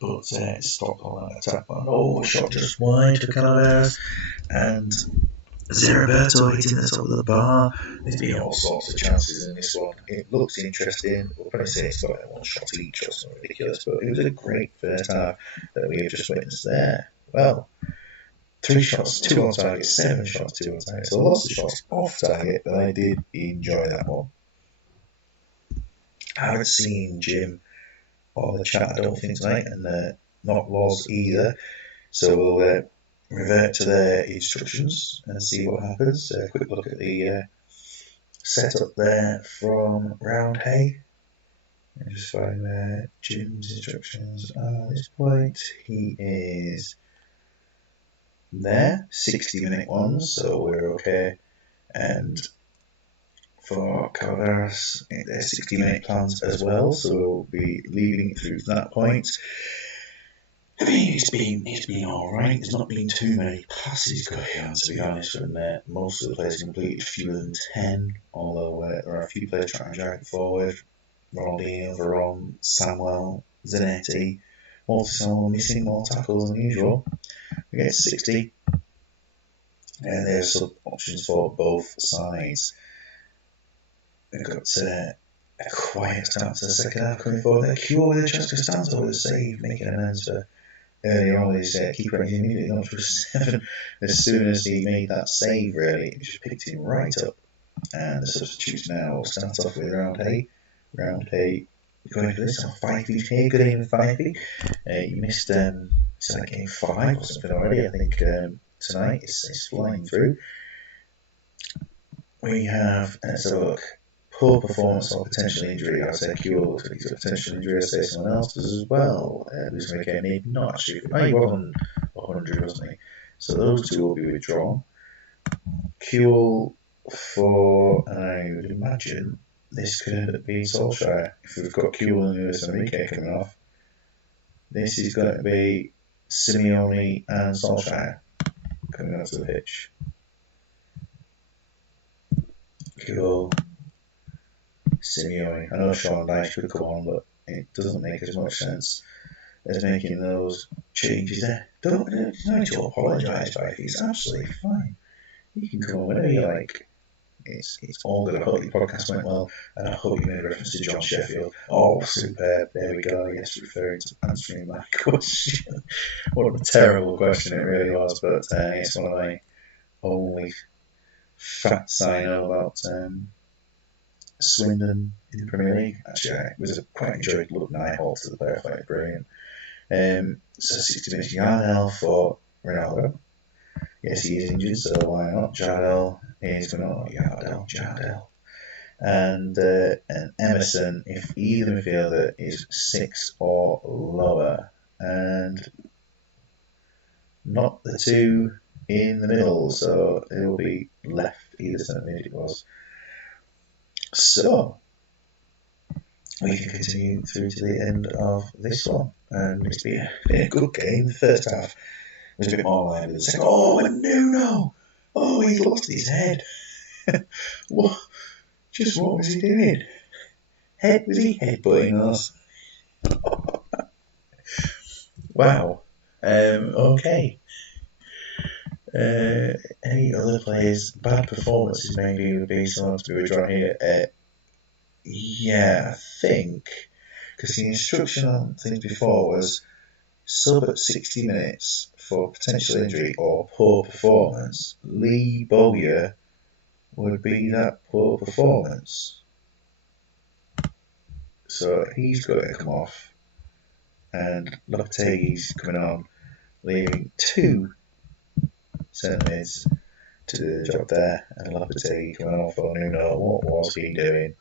but stopped on that attack. Oh, shot just wide for Calaveras. And Zeriberto hitting the top of the bar. There's been all sorts of chances in this one. It looks interesting. We'll probably say it's got one shot each or something ridiculous, but it was a great first half that we have just witnessed there. Well, 3 shots, 2 on target, 7 shots, 2 on target. So lots of shots off target, but I did enjoy that one. I haven't seen Jim or the chat, I don't think, tonight, and not Loz either. So we'll revert to their instructions and see what happens. A quick look at the setup there from Roundhay. And just find Jim's instructions. At this point, he is there, 60-minute ones, so we're okay. And for Calaveras, they're 60-minute plans as well, so we'll be leaving through that point. I mean, it's been alright. There's not been too many passes going on, to be honest, and most of the players completed fewer than 10, although there are a few players trying to drag it forward. Ronaldinho, Veron, Samuel, Zanetti, Samuel missing more tackles than usual. We get 60, and there's sub options for both sides. we've got a quiet start to the second half coming forward there. Cure with a chance to stand over the save, making amends for earlier on with his keeper rating immediately gone for 7. As soon as he made that save, really, it just picked him right up. And the substitutes now will start off with round A. Round A, going for this on 5 feet here. Good aim with 5 feet. You missed like game 5 or something already, I think, tonight. It's flying through. We have, let's have a look. Poor performance or potential injury. I say Cure looks like he's got potential injury. I say someone else does as well. Losing a game, maybe not actually. Oh, he was on 100, wasn't he? So those two will be withdrawn. Cure for, I would imagine, this could be Solskjaer. If we've got Cure and Luis Enrique coming off, this is going to be Simeone and Solskjaer coming onto the pitch. Cure, Simeone. I know Sean Dyche could come on, but it doesn't make as much sense as making those changes there. Don't need to apologise, Dyche. It's absolutely fine. You can come on whenever you like. It's all good. I hope your podcast went well, and I hope you made reference to John Sheffield. Oh, superb. There we go. Yes, referring to answering my question. What a terrible question it really was, but it's one of my only facts I know about Swindon in the Premier League. Actually, it was a quite enjoyed look night halt to the player, quite brilliant. So 60 minutes Yardell for Ronaldo. Yes, he is injured, so why not? Jardel is going on. Jardel. And Emerson, if either midfielder is 6 or lower. And not the two in the middle, so it will be left either centre mid it was. So we can continue through to the end of this one, and it's been a good game. The first half was a bit more lively. The second, and Nuno! Oh, he lost his head. What was he doing? Was he headbutting us? Wow. Okay. Any other players' bad performances maybe would be someone to be withdrawn here. Yeah, I think, because the instruction on things before was sub at 60 minutes for potential injury or poor performance. Lee Bowyer would be that poor performance. So he's got to come off, and Lopetegui's coming on, leaving 2 centre mids to do the job there, and Lopetegui coming off for Nuno. What was he doing?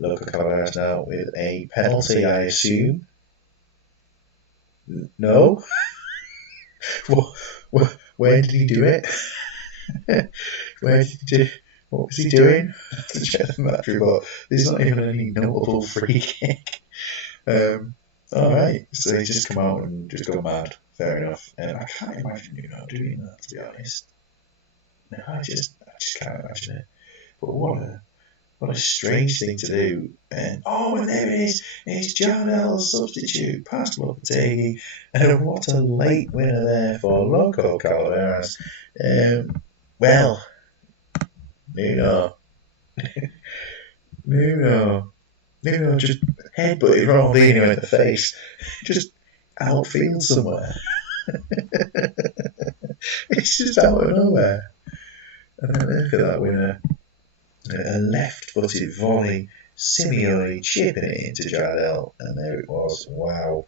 Local Cavaliers now with a penalty, I assume. No? Where did he do it? What was he doing? I have to check the match report. There's not even any notable free kick. Alright, so he's just come out and just go mad. Fair enough. I can't imagine doing that, to be honest. No, I just can't imagine it. But what a strange thing to do. And there it is. It's Jardel's substitute past Lopetegui. And what a late winner there for Loco Calaveras. Well, Nuno just headbutted Ronaldinho in the face. Just outfield somewhere. It's just out of nowhere. And then look at that winner. A left-footed volley, Simeone chipping it into Jardel, and there it was. Wow.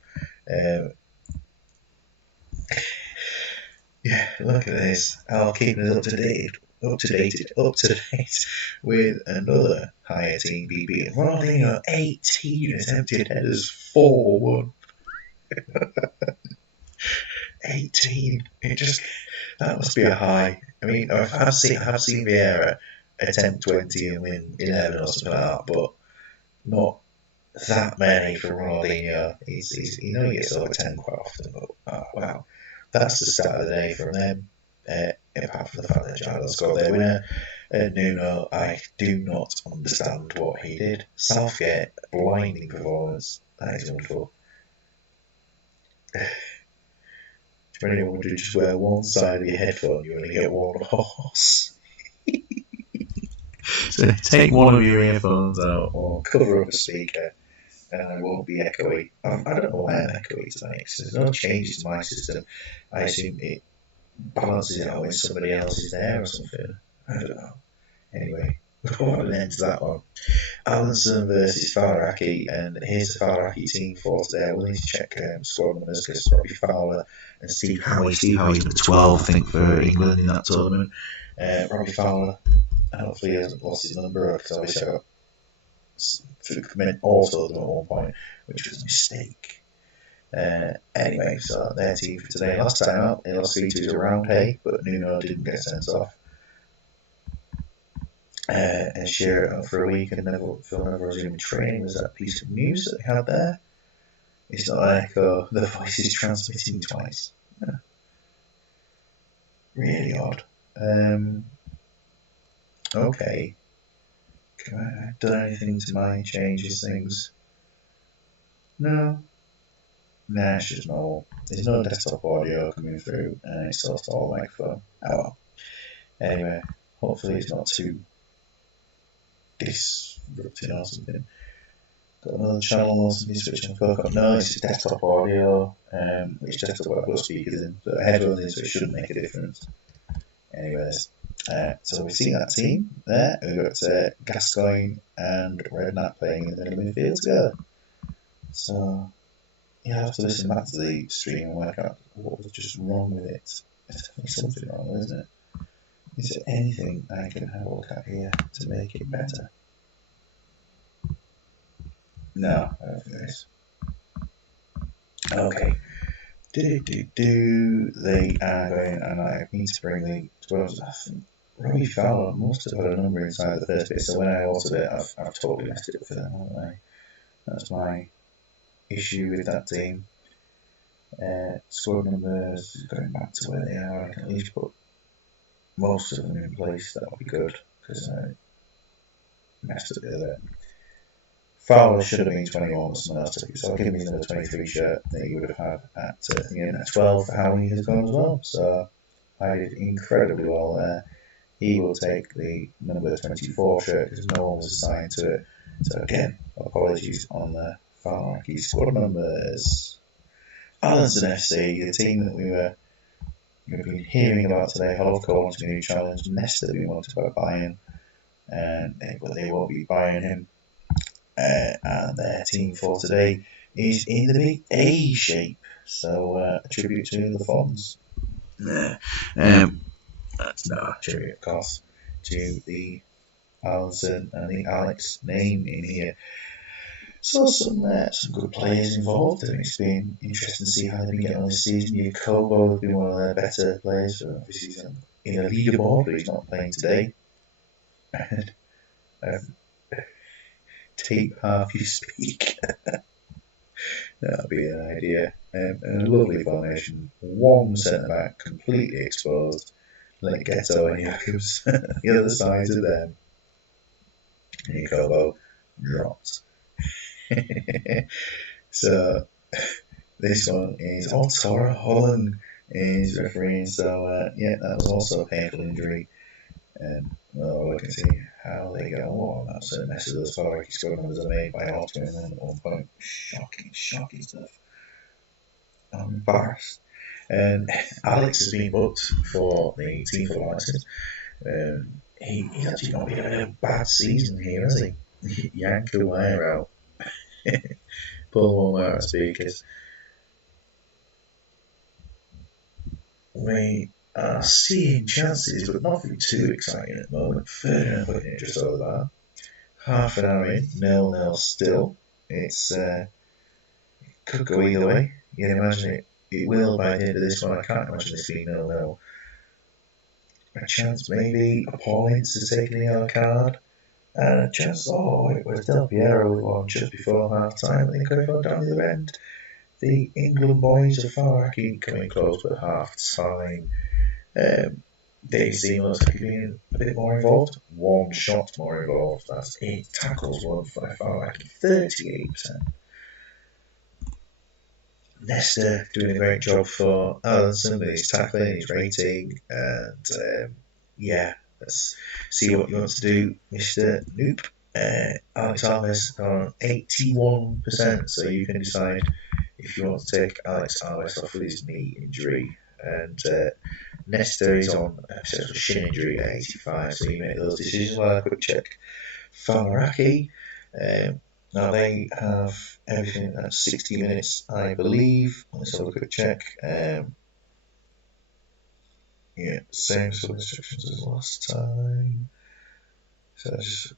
Yeah, look at this. I'll keep it up to date with another higher team BB. Ronaldinho 18 attempted headers, 4-1. 18. That must be a high. I mean, I have seen Vieira attempt 20 and win 11 or something like that, but not that many for Ronaldinho. He gets over 10 quite often, but wow. That's the start of the day from them, apart from the fact that Jardel scored their winner. Nuno, I do not understand what he did. Southgate, blinding performance. That is wonderful. For anyone who just wear one side of your headphone, you only get one horse. So take one of your earphones out or cover up a speaker and I won't be echoey. I don't know why I'm echoey tonight because there's no changes to my system. I assume it balances it out when somebody else is there or something. I don't know. Anyway, what an end to that one. Allenson versus Faraki, and here's the Faraki team for today. We'll need to check squad numbers because Robbie Fowler and Steve Howie. Steve Howie's number 12, I think, for England in that tournament. Robbie Fowler, hopefully he hasn't lost his number because obviously I got also at one point, which was a mistake. Anyway, so their team for today. Last time out, they lost 3-2 to Roundhay, but Nuno didn't get sent off. And Shearer for a week and Phil never resuming training. Was that piece of news that they had there? It's not like the voice is transmitting twice. Yeah. Really odd. Okay. Have I done anything to my changes things? No. Nah, it's just normal. There's no desktop audio coming through and it's just all microphone. Oh well. Anyway, hopefully it's not too disrupting or something. Got another channel or something switching on. No, it's just desktop audio, which desktop I've got speakers in, but headphones in, so it shouldn't make a difference. Anyways, so we've seen that team there. We've got Gascoigne and Redknapp playing in the middle midfield together. So you have to listen back to the stream and work out what was just wrong with it. There's definitely something wrong, isn't it? Is there anything I can have a look at here to make it better? No, I don't think there is. Okay. They are going, and I need to bring the 12. I think Robbie Fowler must have had a number inside the first bit, so when I altered it, I've totally messed it up for them, haven't I? That's my issue with that team. Squad numbers, going back to where they are, I can at least put most of them in place. That would be good, because I messed up the other. Fowler should have been 21, but someone else took it. So I'll give me another 23 shirt that he would have had at the end at 12 for how he has gone as well. So I did incredibly well there. He will take the number 24 shirt because no one was assigned to it. So again, apologies on the Faraki squad numbers. Allenson FC, the team that we've been hearing about today. Holovko wants a new challenge. Nesta we wanted about Bayern, but they won't be buying him. And their team for today is in the big A shape. So a tribute to the Fonz. That's not a tribute, of course, to the Alison and the Alex name in here. So some good players involved, and it's been interesting to see how they've been getting on this season. Yakobo has been one of their better players, so obviously he's in a leaderboard, but he's not playing today. Tape half you speak. That'll be an idea. And a lovely formation. One centre back completely exposed. Like Ghetto and Jacobs. The other sides of them. And Yakobo dropped. So this one is Tora Holland is refereeing. So yeah, that was also a painful injury. And well, we can see how they go on. That's a mess of those Faraki squad numbers are made by Otto and then at one point. Shocking stuff. I'm embarrassed. And Alex has been booked for the team for license. He's actually not been having a bad season here, has he? Yank the wire out. Pull one wire out speakers. We are seeing chances, but nothing too exciting at the moment. Ferdinand putting it just over that. Half an hour in, 0-0 still. It's could go either way. You can imagine it will by the end of this one. I can't imagine this being 0-0. A chance maybe Paulins to take the yellow card. And a chance, it was Del Piero with one just before half time. They could have gone down the other end. The England boys are Faraki coming close at half time. Dave Seaman looks like he's been a bit more involved. One shot more involved. That's 8 tackles won by Faraki, 38%. Nesta doing a great job for Alison with his tackling, his rating, and yeah, let's see what you want to do, Mr. Noop. Alex Alves on 81%, so you can decide if you want to take Alex Alves off with his knee injury. And Nesta is on a shin injury at 85, so you make those decisions. Well, a quick check. Falaraki, now they have everything at 60 minutes, I believe. Let's have a quick check. Yeah, same sort of instructions as last time. So just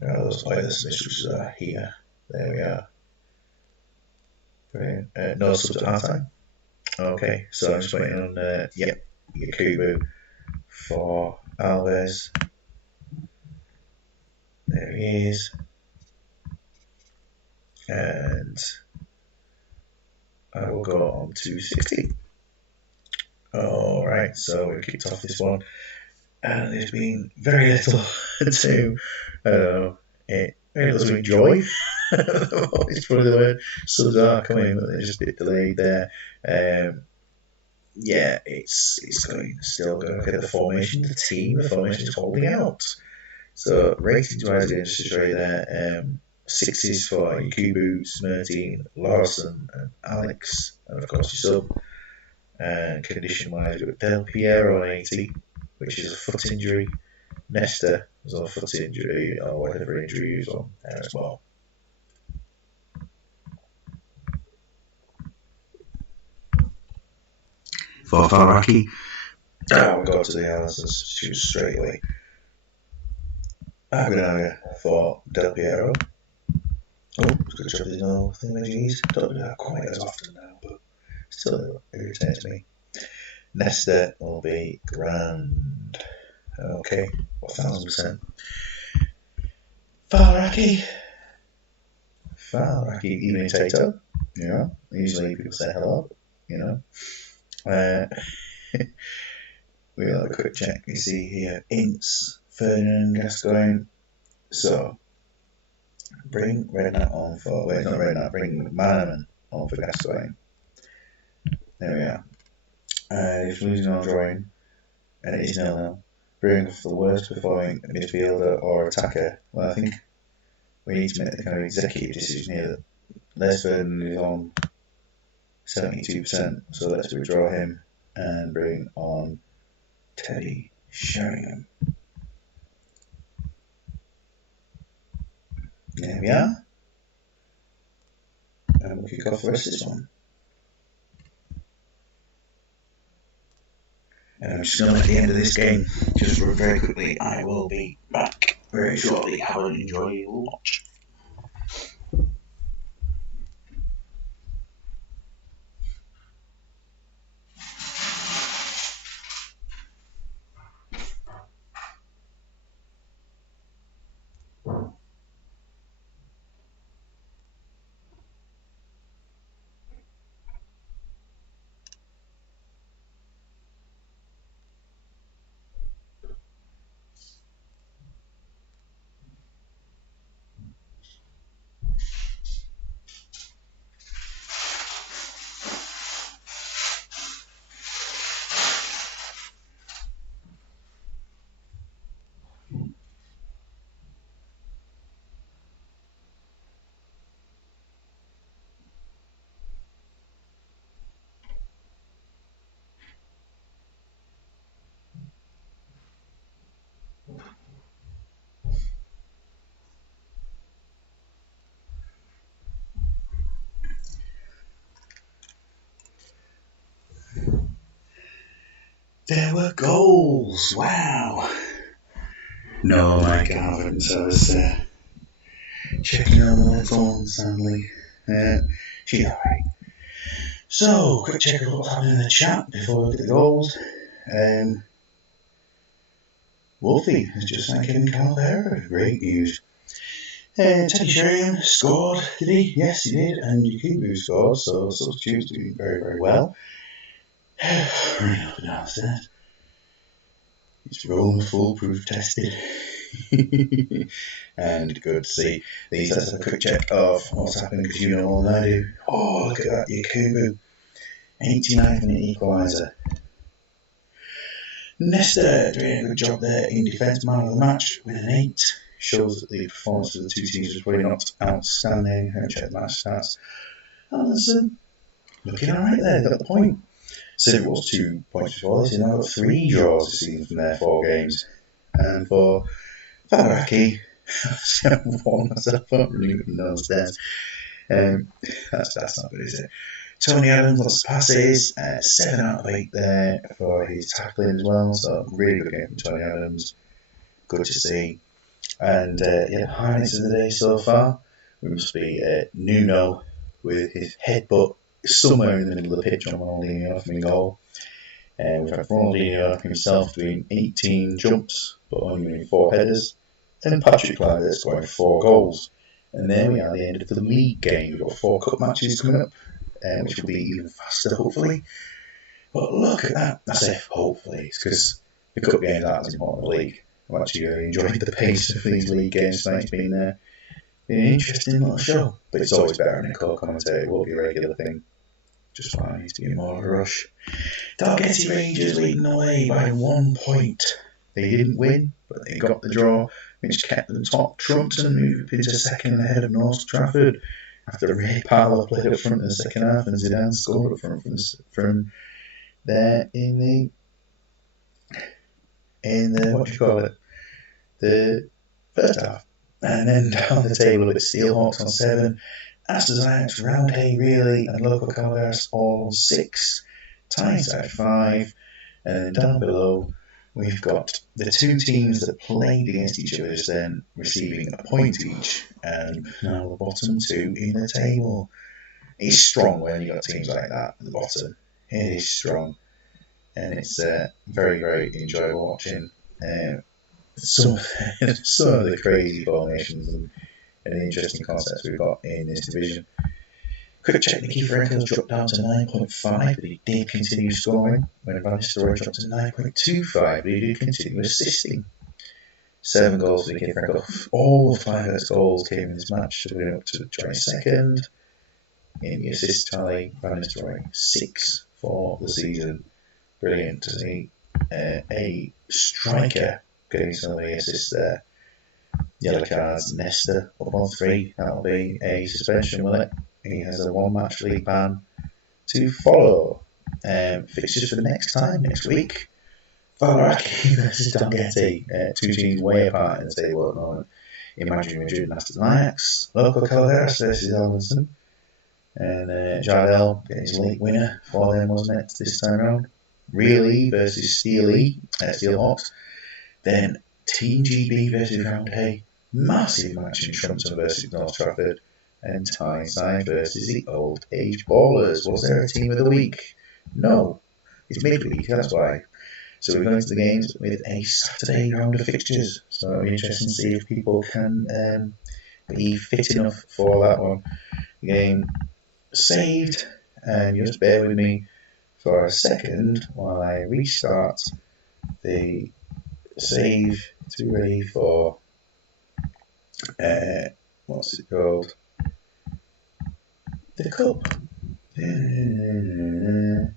those instructions are here. There we are. Brilliant. No subs at half time. Okay, so I'm just waiting on Yakubu for Alves. There he is. And I will go on to 60. Alright, so we kicked off this one. And there's been very little to, I don't know, it was with joy. It's probably the word. Subs are coming, but they're just a bit delayed there. Yeah, it's still going to look at the formation. The formation is holding out. So ratings wise, again, just to show you there, 6s for Yakubu, Smirtine, Lawson, and Alex, and of course your sub. And condition wise, we've got Del Piero on 80, which is a foot injury. Nesta was on a foot injury, or whatever injury he was on there as well. For Falaraki, we'll go to the analysis straight away. Aguinaga for Del Piero. Oh, it's good job there's no thingamajiggies. Don't do that quite as often now, but still irritates me. Nesta will be grand. Okay, 1000%. Falaraki, even in Tato, you know, usually people say hello, you know. We'll have a quick check. You see here, Ince, Ferdinand, Gascoigne. So, bring Redknapp on for, wait, not Redknapp, bring McManaman on for Gascoigne. There we are. If losing or drawing, and it is 0-0, bring off the worst performing midfielder or attacker. Well, I think we need to make the kind of executive decision here that Les Ferdinand is on 72%, so let's withdraw him and bring on Teddy Sheringham. There we are. And we'll kick off the rest of this one. And I'm just going to at the end of this game, just very quickly, I will be back very shortly. Have an enjoyable watch. There were goals! Wow! No, Mike, I haven't. So I was checking on my phone, sadly. She's alright. So, quick check of what's happening in the chat before we look at the goals. Wolfie has just signed Kevin Calvera. Great news. Teddy Sheringham scored, did he? Yes, he did. And Yakubu scored, so substitutes doing very, very well. Running up and downstairs. It's Roma foolproof tested. And good to see these. Let's have a quick check of what's happening because you know more than I do. Oh, look at that, Yakubu. 89th minute equaliser. Nesta doing a good job there in defence, man of the match with an 8. Shows that the performance of the two teams was probably not outstanding. I checked the match stats. Anderson looking alright there, got the point. So it was 2 points before this, and now got 3 draws this season from their 4 games. And for Fadaraki, I've won myself up really good nose there. That's not good, is it? Tony Adams, lots of passes, 7 out of 8 there for his tackling as well. So really good game from Tony Adams. Good to see. And highlights of the day so far. We must be Nuno with his headbutt somewhere in the middle of the pitch on Ronaldinho from goal. We've had Ronaldinho himself doing 18 jumps, but only winning 4 headers. And Patrick Kluivert scoring 4 goals. And there we are at the end of the league game. We've got 4 cup matches coming up, which will be even faster, hopefully. But look at that. I say hopefully, it's because the cup games aren't as important in the league. I've actually really enjoyed the pace of these league games tonight. It's been an interesting little show. But it's always better in a co-commentator. It will be a regular thing. Just finds to be more of a rush. Dalgety Rangers leading away by 1 point. They didn't win, but they got the draw, which kept them top. Trumpton moved into second ahead of North Trafford after Ray Parlour played up front in the second half and Zidane scored up front from there in the what do you call it? The first half. And then down the table with Steelhawks on 7. Aston Ajax, Roundhay, really, and Local Calderas all on 6. Tyneside 5. And then down below, we've got the 2 teams that played against each other then receiving a point each. And now the bottom 2 in the table. It's strong when you've got teams like that at the bottom. It is strong. And it's very, very enjoyable watching some of the crazy formations and interesting concepts we've got in this division. Quick check, Nicky Franco's dropped down to 9.5, but he did continue scoring. When Van Nistelrooy dropped to 9.25, but he did continue assisting. 7 goals for Nicky Franco. All of Kluivert's goals came in this match, to win up to the 22nd. In the assist tally, Van Nistelrooy 6 for the season. Brilliant to see a striker getting some of the assists there. Yellow cards, Nesta up on 3. That'll be a suspension, will it? He has a 1-match league ban to follow. Fixtures for the next time, next week. Fadaraki versus Dalgety. 2 teams way apart in the table at the moment. Imagine Madrid and Aston Ajax. Local Calderas versus Alvinson. And Jardel getting his late winner for them, wasn't it, this time around? Really versus Steelhawks. Then Team GB versus Roundhay. Massive match in Trumpton versus North Trafford. And Tyneside versus the Old Age Ballers. Was there a team of the week? No. It's midweek, that's why. So we're going to the games with a Saturday round of fixtures. So it'll be interesting to see if people can be fit enough for that one. Game saved. And you just bear with me for a second while I restart the save to be ready for what's it called? The Cup.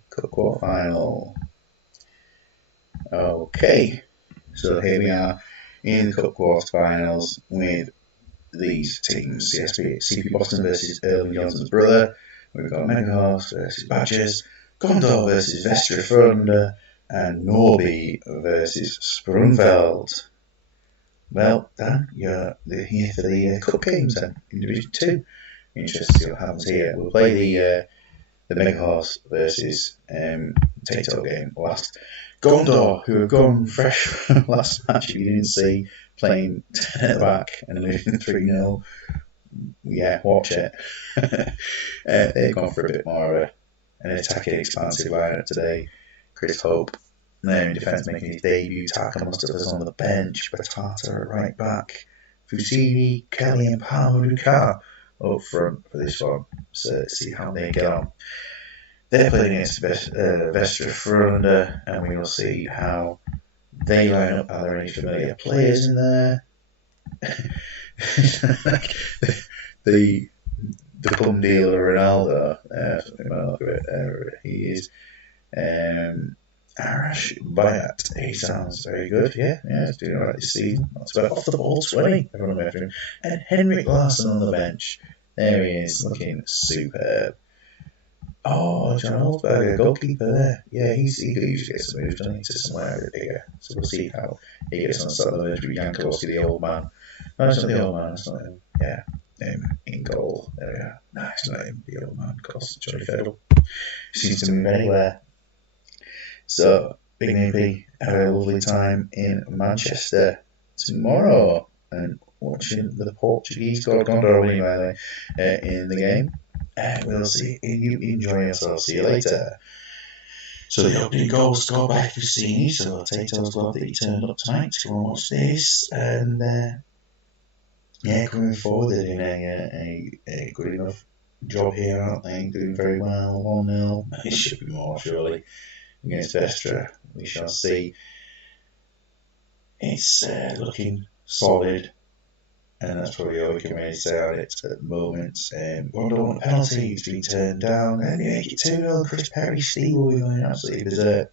Cup quarterfinal. Okay, so here we are in the Cup quarterfinals with these teams. CP Boston versus Erling Johnson's brother. We've got Megahorse versus Badgers, Gondor versus Vestra Frölunda, and Norby versus Sprungfeld. Well, Dan, you're here for the Cup games then, in Division 2. Interesting to see what happens here. We'll play the Megahorse versus Tato game last. Gondor, who have gone fresh from last match, if you didn't see, playing 10 at the back and losing 3-0. Yeah, watch it. They've gone for a bit more of an attacking, expansive lineup today. Chris Hope there in defence making his debut. Taka Mustafa's on the bench. Batata at right back. Fusini, Kelly and Palmer Lucar up front for this one. So see how they get on. They're playing against Vestra Frölunda, and we will see how they line up. Are there any familiar players in there? the plum dealer Ronaldo, something like that. He is. Arash Bayat. He sounds very good. Yeah, he's doing alright this season. Not too bad. Off the ball, 20. Everyone mentioned him. And Henrik Larsson on the bench. There he is, looking superb. Oh, John Holzberger, goalkeeper there. Yeah, he usually gets moved, doesn't he, to somewhere a bit bigger. So we'll see how he gets on Saturday with Yankovsky, the old man. No, it's not the old man, it's not him. Yeah, him in goal. There we are. No, it's not him, the old man, of course. Johnny Fiddle. Seems to move anywhere. So, Big Nippy had a lovely time in Manchester tomorrow and watching the Portuguese squad Gondor anyway in the game. We'll see you enjoy yourself. See you later. So the opening goal scored by Fusini, so Tato's glad that he turned up tonight to come and watch this. And coming forward, they're doing a good enough job here, aren't they? Doing very well, 1-0. It should be more, surely, against Vestra. We shall see. It's looking solid. And that's probably all we can really say on it at the moment. Wonder penalty to be turned down. And you make it 2-0. Chris Perry Steve will be going absolutely berserk.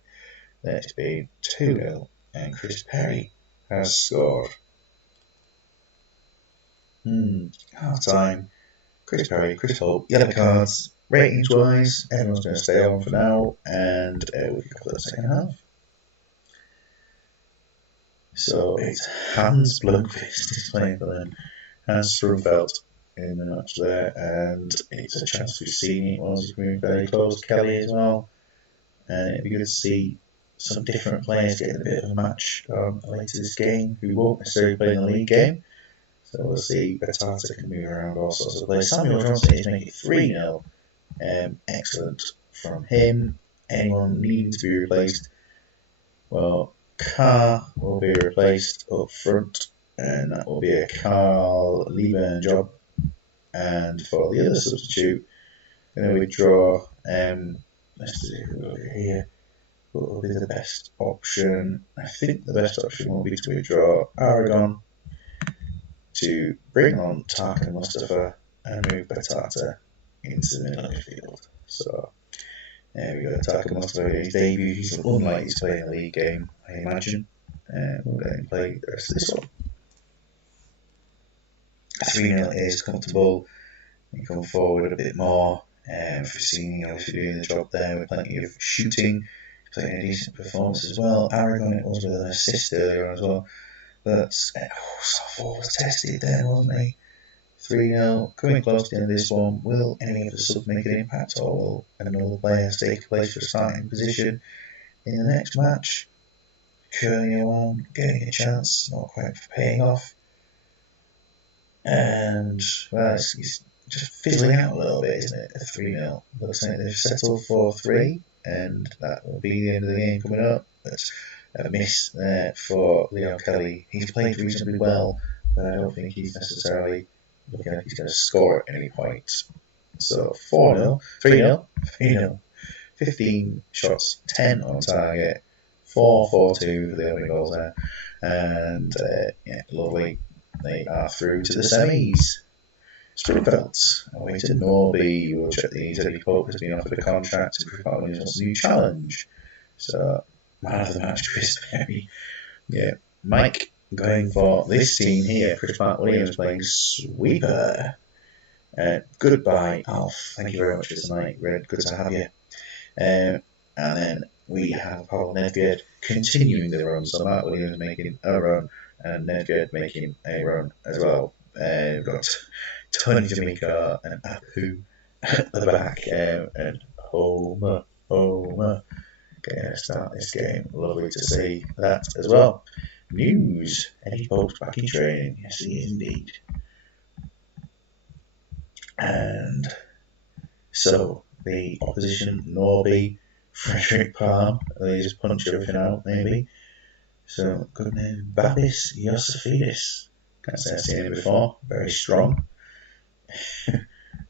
It's been 2-0. And Chris Perry has scored. Half time. Chris Perry, Chris Hope, yellow cards. Ratings wise, everyone's going to stay on for now. And we can go for the second half. So it's Hans Blomqvist is playing for them. Hans Strumfeld in the match there, and it's a chance we've seen it was moving very close. Kelly as well, and it'd be good to see some different players getting a bit of a match later this game who won't necessarily play in the league game. So we'll see. Batata can move around all sorts of players. Samuel Johnson is making it 3-0. Excellent from him. Anyone needing to be replaced? Well, Carr will be replaced up front, and that will be a Carl Lieberman job. And for the other substitute, I'm going to withdraw. Let's see who will be here. What will be the best option? I think the best option will be to withdraw Aragon to bring on Tarkan Mustafa and move Batata into the middle of the field. So there we go. Tarkan Mustafa in his debut. He's unlikely to play in a league game, I imagine. We'll let him play the rest of this one. 3-0 is comfortable. We come forward a bit more. Fusini obviously doing the job there with plenty of shooting. Playing a decent performance as well. Aragon, it was with an assist earlier as well. But Softball was tested there, wasn't he? 3-0, coming close to the end of this one. Will any of the subs make an impact, or will another player take a place for a starting position in the next match? Curling on, getting a chance, not quite paying off. And, well, it's just fizzling out a little bit, isn't it? A 3-0. Looks like they've settled for 3, and that will be the end of the game coming up. That's a miss there for Leon Kelly. He's played reasonably well, but I don't think he's necessarily looking like he's going to score at any point. So 4-0, 3-0, 3-0, 15 shots, 10 on target, 4-4-2 for the opening goals there. And lovely. They are through to the semis. Springfields away to Norby. We'll check these. Eddie Pope has been offered a contract to provide wants a new challenge. So, man of the match, Chris Perry. Yeah, Mike going for this team here. Chris Mark Williams playing sweeper. Goodbye, Alf. Thank you very much for tonight, Red. Good to have you. And then we have Paul Nedgard continuing the run. So Mark Williams making a run, and Nedgard making a run as well. We've got Tony Jamaica and Apu at the back, and Homer. Okay, start this game. Lovely to see that as well. News. Eddie Pope's back in training. Yes, he is indeed. And so the opposition, Norby, Frederick Palm, they just punch everything out, maybe. So, good name, Babis Yosifidis. Can't say I've seen him before. Very strong.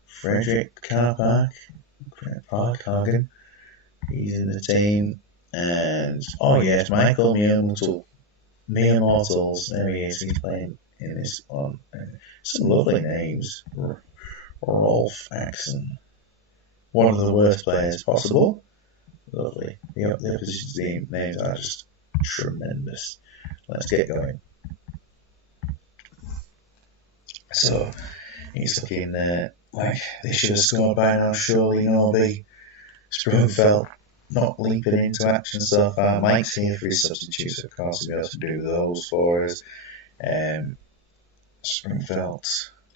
Frederick Carpark, Hagen. He's in the team. And, oh yes, Michael Mere Mortals. There he is. He's playing in this one. Some lovely names. Rolf Axon. One of the worst players possible. Lovely. The opposition team names are just tremendous. Let's get going. So, he's looking like they should have scored by now, surely, Norby. Sprungfelt not leaping into action so far. Mike's here for his substitutes, of course, he'll be able to do those for us. Springfield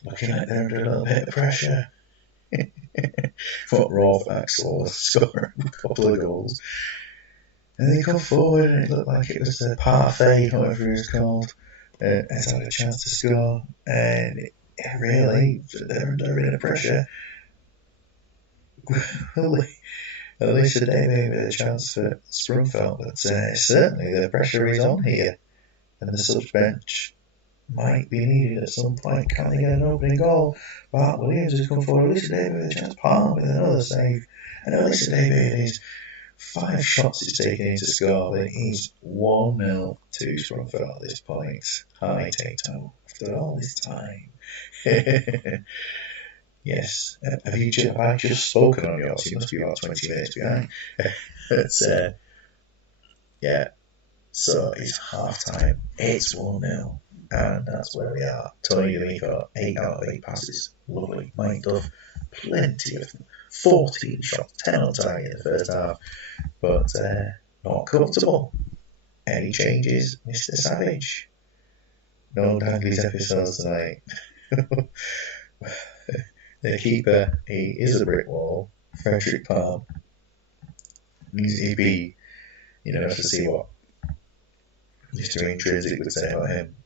looking like they're under a little bit of pressure. But Raw Maxwell scoring a couple of goals. And they come forward and it looked like it was the parfait, whatever it was called, has had a chance to score. And really, they're under a bit of pressure. At least today maybe a chance for Sprungfeld, but certainly the pressure is on here. And the subs bench might be needed at some point. Can they get an opening goal? Bart Williams has come forward. Alyssa David with a chance. Palm with another save. And Alyssa David is 5 shots he's taken in to score, but he's 1-0 to Sprungfeld at this point. Hi, Tato, after all this time. Yes. Have I just spoken on yours? You must be about 20 minutes behind. Yeah. So it's half time. It's 1-0. And that's where we are. Tony D'Amico, 8 out of 8 passes. Lovely. Mike Duff, plenty of them. 14 shots, 10 on target in the first half. But not comfortable. Any changes, Mr. Savage? No Dangley's episodes tonight. The keeper, he is a brick wall. Frederick Palm. He'd be, to see what Mr. Intrinsic would say about him.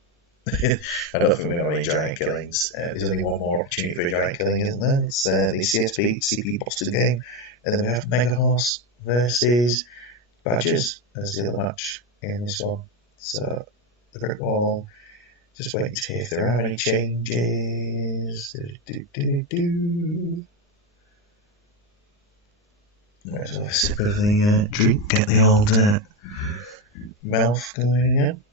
I don't think we have any giant killings. There's only one more opportunity for a giant killing, isn't there? It's the CP Boston game. And then we have Mega Horse versus Badgers as the other match in this one. So, the brick wall. Just waiting to hear if there are any changes. Might as well have a sip of the drink, get the old mouth going again.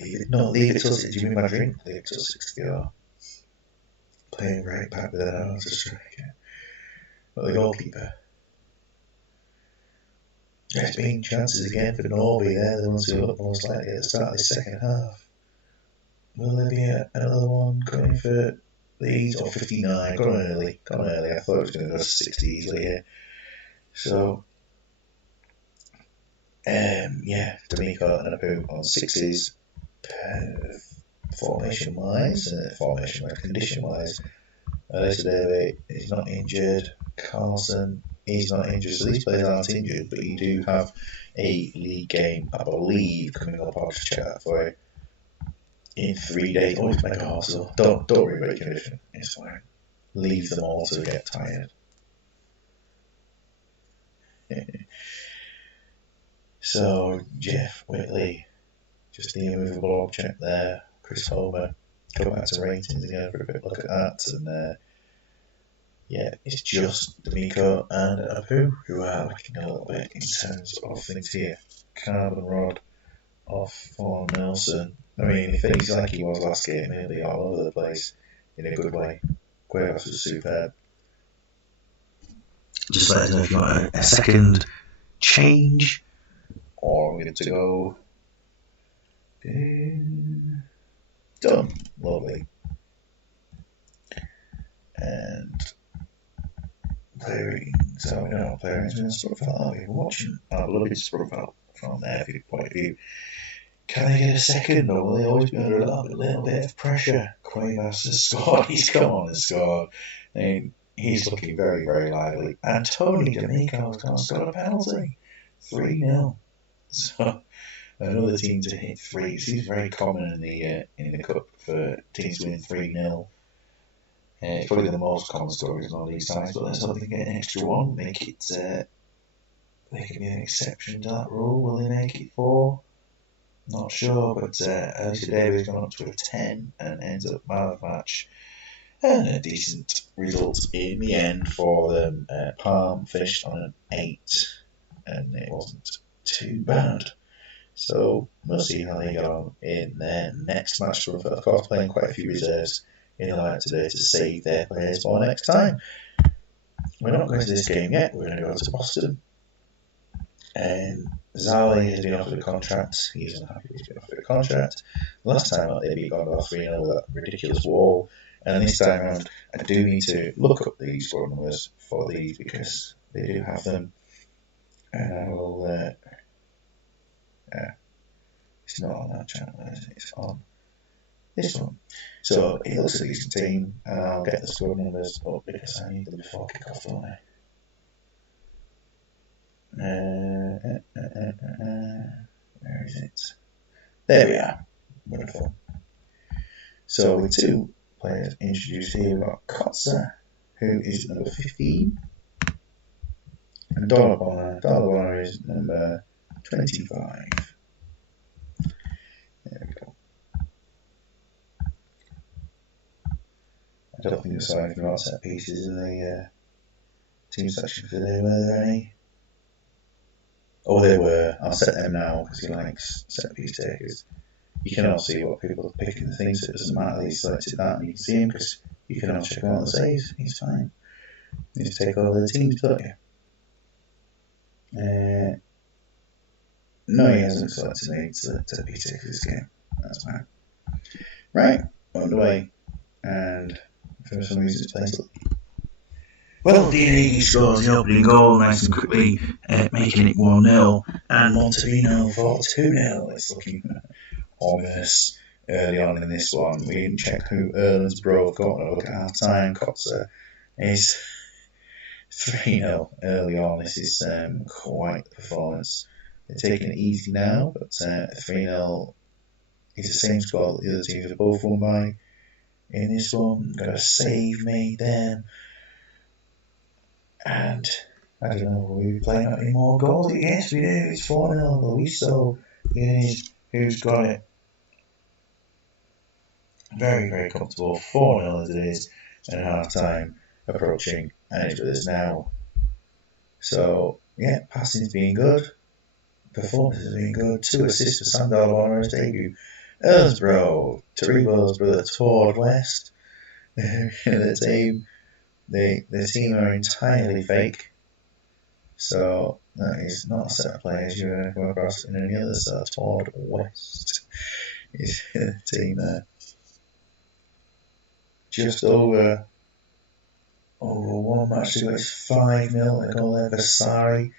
Leave it till 6. Do you mean my drink? Leave it till 6 to go. Playing right back with an arm to striker. But the goalkeeper. There's been chances again for Norby there, the ones who look most likely at the start of the second half. Will there be another one going for these? Or 59? Gone early. I thought it was going to go to 60 easily here. So, D'Amico and Apu on 6s. Formation-wise, condition-wise. Alyssa David is not injured. Carlson is not injured, so these players aren't injured, but you do have a league game, I believe, coming up. I'll just check that for you. In 3 days. Always make a horse, so don't worry about condition. It's fine. Leave them all to get tired. So, Jeff Whitley, just the immovable object there. Chris Homer, go back to ratings again for a quick look at that. And it's just D'Amico and Apu who are looking a little bit in terms of things here. Carbon Rod off for Nelson. I mean, if he's like he was last game, he'll be all over the place in a good way. Cuevas was superb. Just let us know if you want a second change, or I'm good to go. Done. Lovely. And player ratings. So we know player ratings in Sprungfeld. We're watching our beloved Sprungfeld from their point of view. Can they get a second, or will they always be under a little bit of pressure? Cuevas has scored. He's come on and scored. And he's looking very, very lively. And Tony D'Amico has got a penalty. 3-0. So another team to hit 3. It seems very common in the cup for teams to win 3-0. It's probably the most common stories on these sides, but let's hope they can get an extra one. Make it. They can be an exception to that rule. Will they make it 4? Not sure, but Alyssa Davis gone up to a 10 and ends up man of the match. And a decent result in the end for them. Palm finished on an 8, and it wasn't too bad. So we'll see how they get on in their next match. Of course, playing quite a few reserves in the lineup today to save their players for next time. We're not going to this game yet. We're going to go to Boston. Zali has been offered a contract. He isn't happy he's been offered a contract. Last time out, they beat Gondor 3-0 with that ridiculous wall. And this time around, I do need to look up these score numbers for these because they do have them. And I will. It's not on that channel, is it? It's on this one. So it looks like a decent team, and I'll get the score numbers up because I need them before kick-off, don't I? Where is it? There we are. Wonderful. So with two players introduced here, we've got Kotzer, who is number 15, and Dollar Bonner is number 25. There we go. I don't think there's anything about set pieces in the team section today. Were there any? Oh, there were. I'll set them now because he likes set piece takers. You can all see what people are picking the things, so it doesn't matter that he selected that and you can see him because you can all check out the saves. He's fine. You just take over the teams, don't you? No, he hasn't selected any set piece takers this game. That's fine. Right, underway. And for some reason it's playing slowly. Well, D&E scores the opening goal nice and quickly, making it 1-0, and Montevino for 2-0. It's looking ominous early on in this one. We didn't check who Erlandsbro got a look at half time. Kotzer is 3-0 early on. This is quite the performance. They're taking it easy now, but 3-0 is the same score that the other teams have both won by. In this one, got a save made there. And I don't know, will we be playing out any more goals? Yes, we do. It's 4-0. Luiso is who's got it. Very, very comfortable. 4-0 as it is at half time approaching, and it's with us now. So, yeah, passing's been good. Performance has been good. 2 assists for Sandal on his debut. Erlandsbro, Taribo's brother, Tord West. The team are entirely fake. So that is not a set of players you're going to come across in any other set. Tord West is the team there. Just over one match to go. It's 5-0. A goal there for Sari.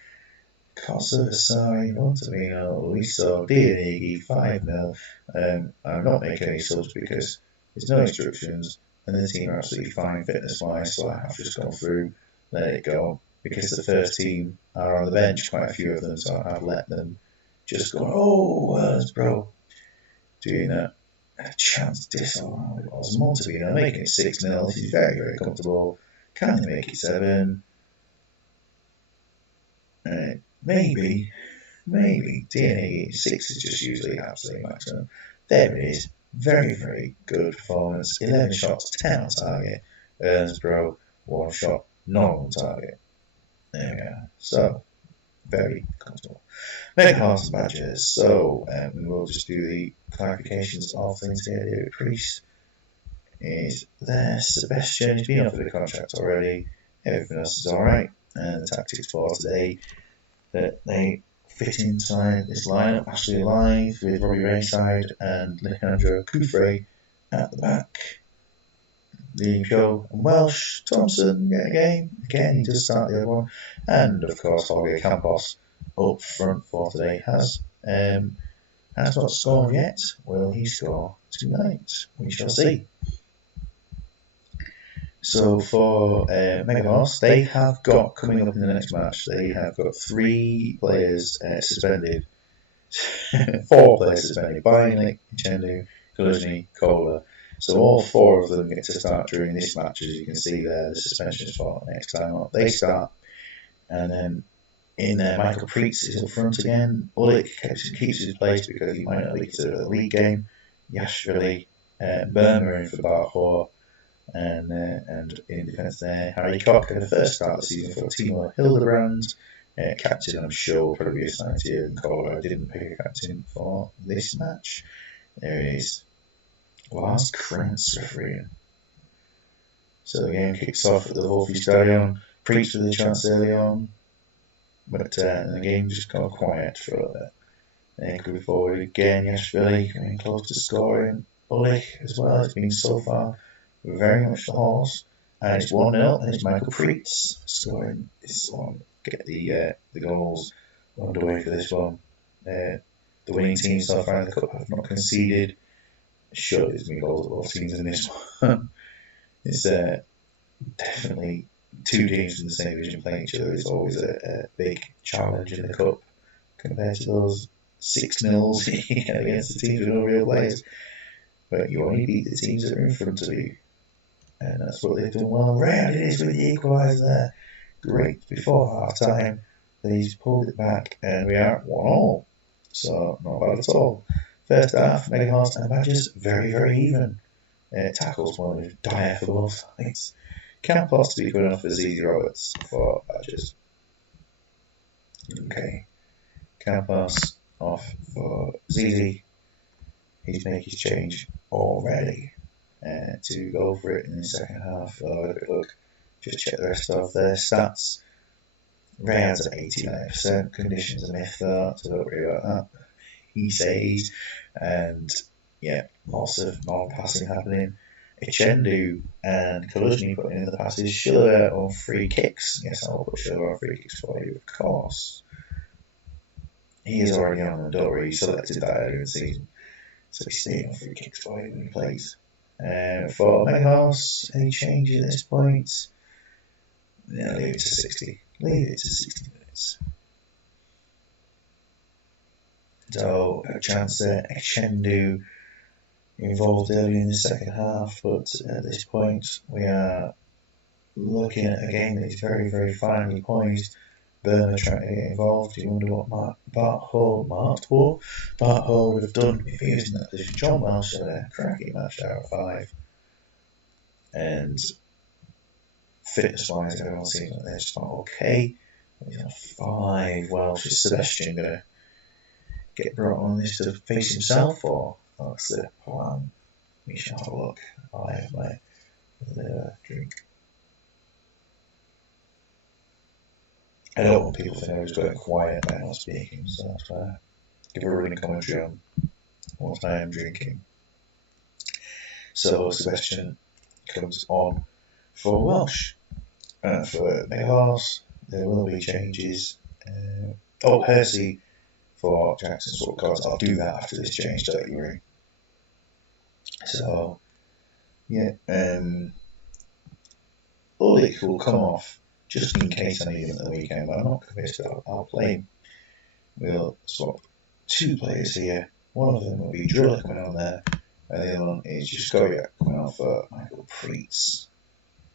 Kotzer, Vasari, Montevino, Luiso, D&E, 5-0. I'm not making any subs because there's no instructions and the team are absolutely fine fitness-wise, so I have just gone through, let it go. Because the first team are on the bench, quite a few of them, so I've let them just go, Erlandsbro, doing a chance disallow. It was Montevino making it 6-0. This is very, very comfortable. Can they make it 7? Maybe. D&E 6 is just usually absolute maximum. There it is. Very, very good performance. 11 shots, 10 on target. Erlandsbro, 1 shot, not on target. There we are. So, very comfortable. Mega Horses badges. So, we'll just do the clarifications of things here. David Priest is there. Sebastian has been offered a contract already. Everything else is alright. And the tactics for today that they fit inside this lineup. Ashley Alive with Robbie Rayside and Alejandro Kufre at the back. Liam Shaw and Welsh. Thompson get a game. Again, he does start the other one. And of course, Jorge Campos up front for today has not scored yet. Will he score tonight? We shall see. So for Megahorse, they have got, coming up in the next match, they have got 3 players suspended. 4 players suspended. Bionik, Chendu, Kaluzny, Kohler. So all 4 of them get to start during this match, as you can see there, the suspensions for next time up. They start. And then in there, Michael Preetz is up front again. Bullock keeps his place because he might not lead to the league game. Yashvili, Burma in for Barfor. And in defence there, Harry Cock at the first start of the season for Timo Hildebrand. Captain, I'm sure, will probably be assigned here in Colorado. I didn't pick a captain for this match. There it is. Lars Krantz refereeing. So the game kicks off at the Wolfie Stadion. Preached with a chance early on, but the game just got quiet for a bit. Then could be forward again, Yashvili coming close to scoring. Ulich as well. It's been so far very much the horse. And it's 1-0, and it's Michael Preetz scoring this one. Get the goals underway for this one. The winning team so far in the cup have not conceded. Sure, there's been goals of both teams in this one. It's definitely two teams in the same division playing each other. It's always a big challenge in the cup compared to those 6-0s against the teams with no real players. But you only beat the teams that are in front of you. And that's what they've done well. Rare it is with the equaliser there. Great before half time. He's pulled it back and we are at 1-1. So not bad at all. First half, Megahearts and Badgers very, very even. Tackles one dire for both sides. Can't possibly be good enough for ZZ Roberts for Badgers. Okay. Campos off for ZZ. He's making his change already to go for it in the second half. Look, just check the rest of their stats. Rounds at 89%, conditions a myth though, so don't worry about that. He says, and yeah, lots of non-passing happening. Echendu and Kaluzny putting in the passes. Schiller on free kicks. Yes, I'll put Schiller on free kicks for you, of course. He is already on the door. He selected that earlier in the season, so he's staying on free kicks for you when he plays. For Megahouse, any change at this point? Yeah, leave it to 60. Leave it to 60 minutes. So, a chance that Echendu involved early in the second half, but at this point we are looking at a game that is very, very finely poised. Burma trying to get involved. You wonder what Bart Hall would have done if he was in that position. John Welsh had a cracking match out of 5. And fitness-wise, everyone seems like they're just not okay. He's on 5. Welsh is Sebastian going to get brought on this to face himself, or that's the plan? We shall have a look. I have my drink. I don't want people to think I was going quiet when I was speaking, so that's why I give a running commentary on what I am drinking. So Sebastian comes on for Welsh. For Megahouse, there will be changes. Hersey for Jackson swap cards. I'll do that after this change, don't you worry. So, yeah, Ulich will come off just in case I need him at the weekend, but I'm not convinced that I'll play him. We'll swap 2 players here. One of them will be Driller coming on there, and the other one is just Goya coming on for Michael Preetz.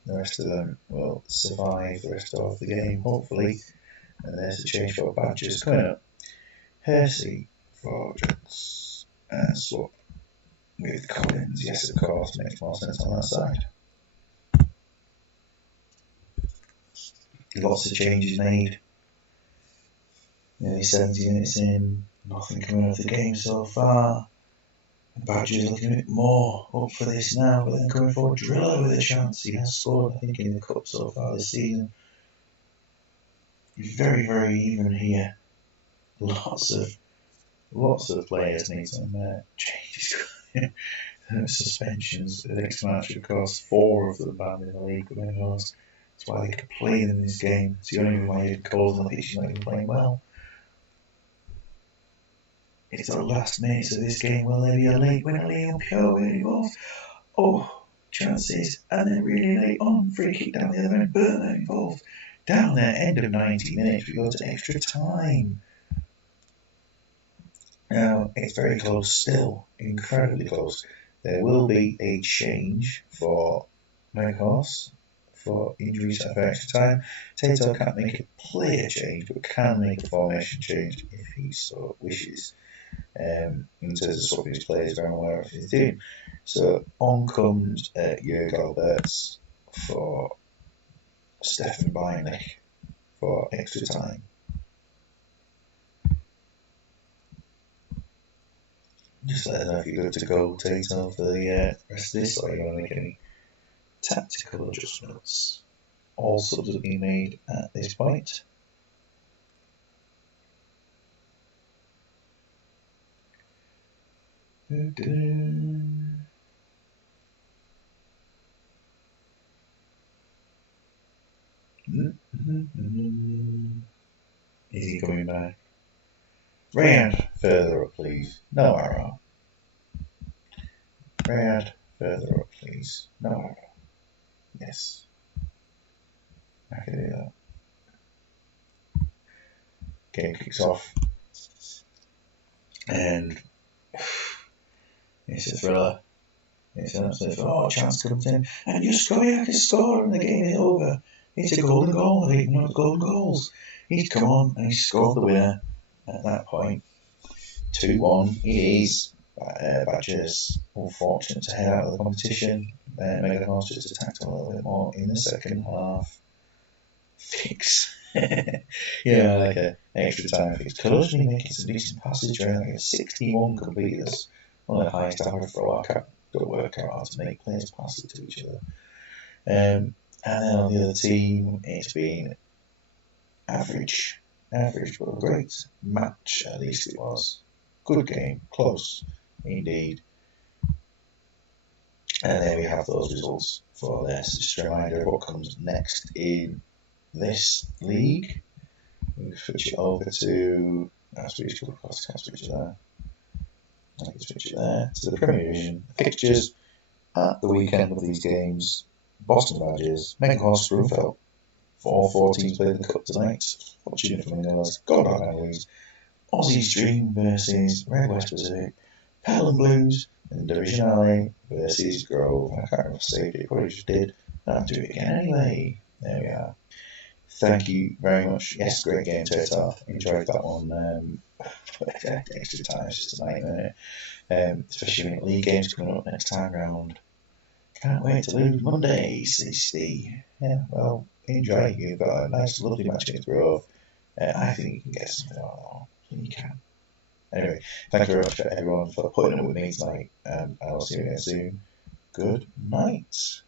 The rest of them will survive the rest of the game, hopefully. And there's a change for Badgers coming up. Hersey for Jets and swap with Collins. Yes, of course, makes more sense on that side. Lots of changes made. Nearly 70 minutes in, nothing coming of the game so far. Badgers looking a bit more up for this now, but then coming forward, Driller with a chance. He has scored, I think, in the cup so far this season. Very, very even here. Lots of players need some changes. Suspensions. The next match, of course, 4 of them banned in the league. That's why they could play them in this game. It's the only reason why you had calls on the pitch, not even playing well. It's the last minutes of this game. Will there be a late winner? Leon Pio involved. Oh, chances. And then really late on. Free kick down the other end. Burma involved. Down there, end of 90 minutes. We go to extra time. Now, it's very close still. Incredibly close. There will be a change for Megahouse for injuries for extra time. Tato can't make a player change, but can make a formation change if he so wishes. In terms of swapping his players around where of his team. So on comes Jörg Alberts for Stefan Beinlich for extra time. Just let us know if you're good to go, Tato, for the rest of this, or you want to make any tactical adjustments. All subs have been made at this point. Is he coming back? Rayard, further up, please. No arrow. Rayard, further up, please. No arrow. Yes. I can do that. Game kicks off. And it's a thriller. It's an absolute thriller. Oh, a chance comes in. And Juskoviak is scoring. The game is over. It's a golden goal. I think one of the golden goals. He's come on and he's scored the winner at that point. 2-1. It is. Badgers unfortunate to head out of the competition. Meganos just attacked a little bit more in the second half. Fix. Yeah, like an extra time fix. Closely making some decent passes during like a 61 completers. One of the highest average for a while. Got to work out how to make players pass it to each other. And then on the other team, it's been average, but a great match at least it was. Good game, close indeed. And there we have those results for this. Just a reminder of what comes next in this league. We'll switch it over to. Can't switch it there. I can switch it there to the Premier Division. Fixtures at the weekend of these games: Boston Badgers, Meghorst, Broomfield. 4 teams played the cup tonight. Fortunate Flamingos, Goddard Analyse, Aussies Dream versus Red West Pacific, Pelham Blues, and Division Alley versus Grove. I can't remember if I saved it, probably just did. I'll do it again anyway. There we are. Thank you very much. Yes, great game to start off. Enjoyed that one. Extra time is just a nightmare. Especially when league games coming up next time round. Can't wait to lose Mondays. Well, enjoy. You've got a nice, lovely match against Grove. I think you can get something out of that one. I think you can. Anyway, thank you very much for everyone for putting up with me tonight. I will see you again soon. Good night.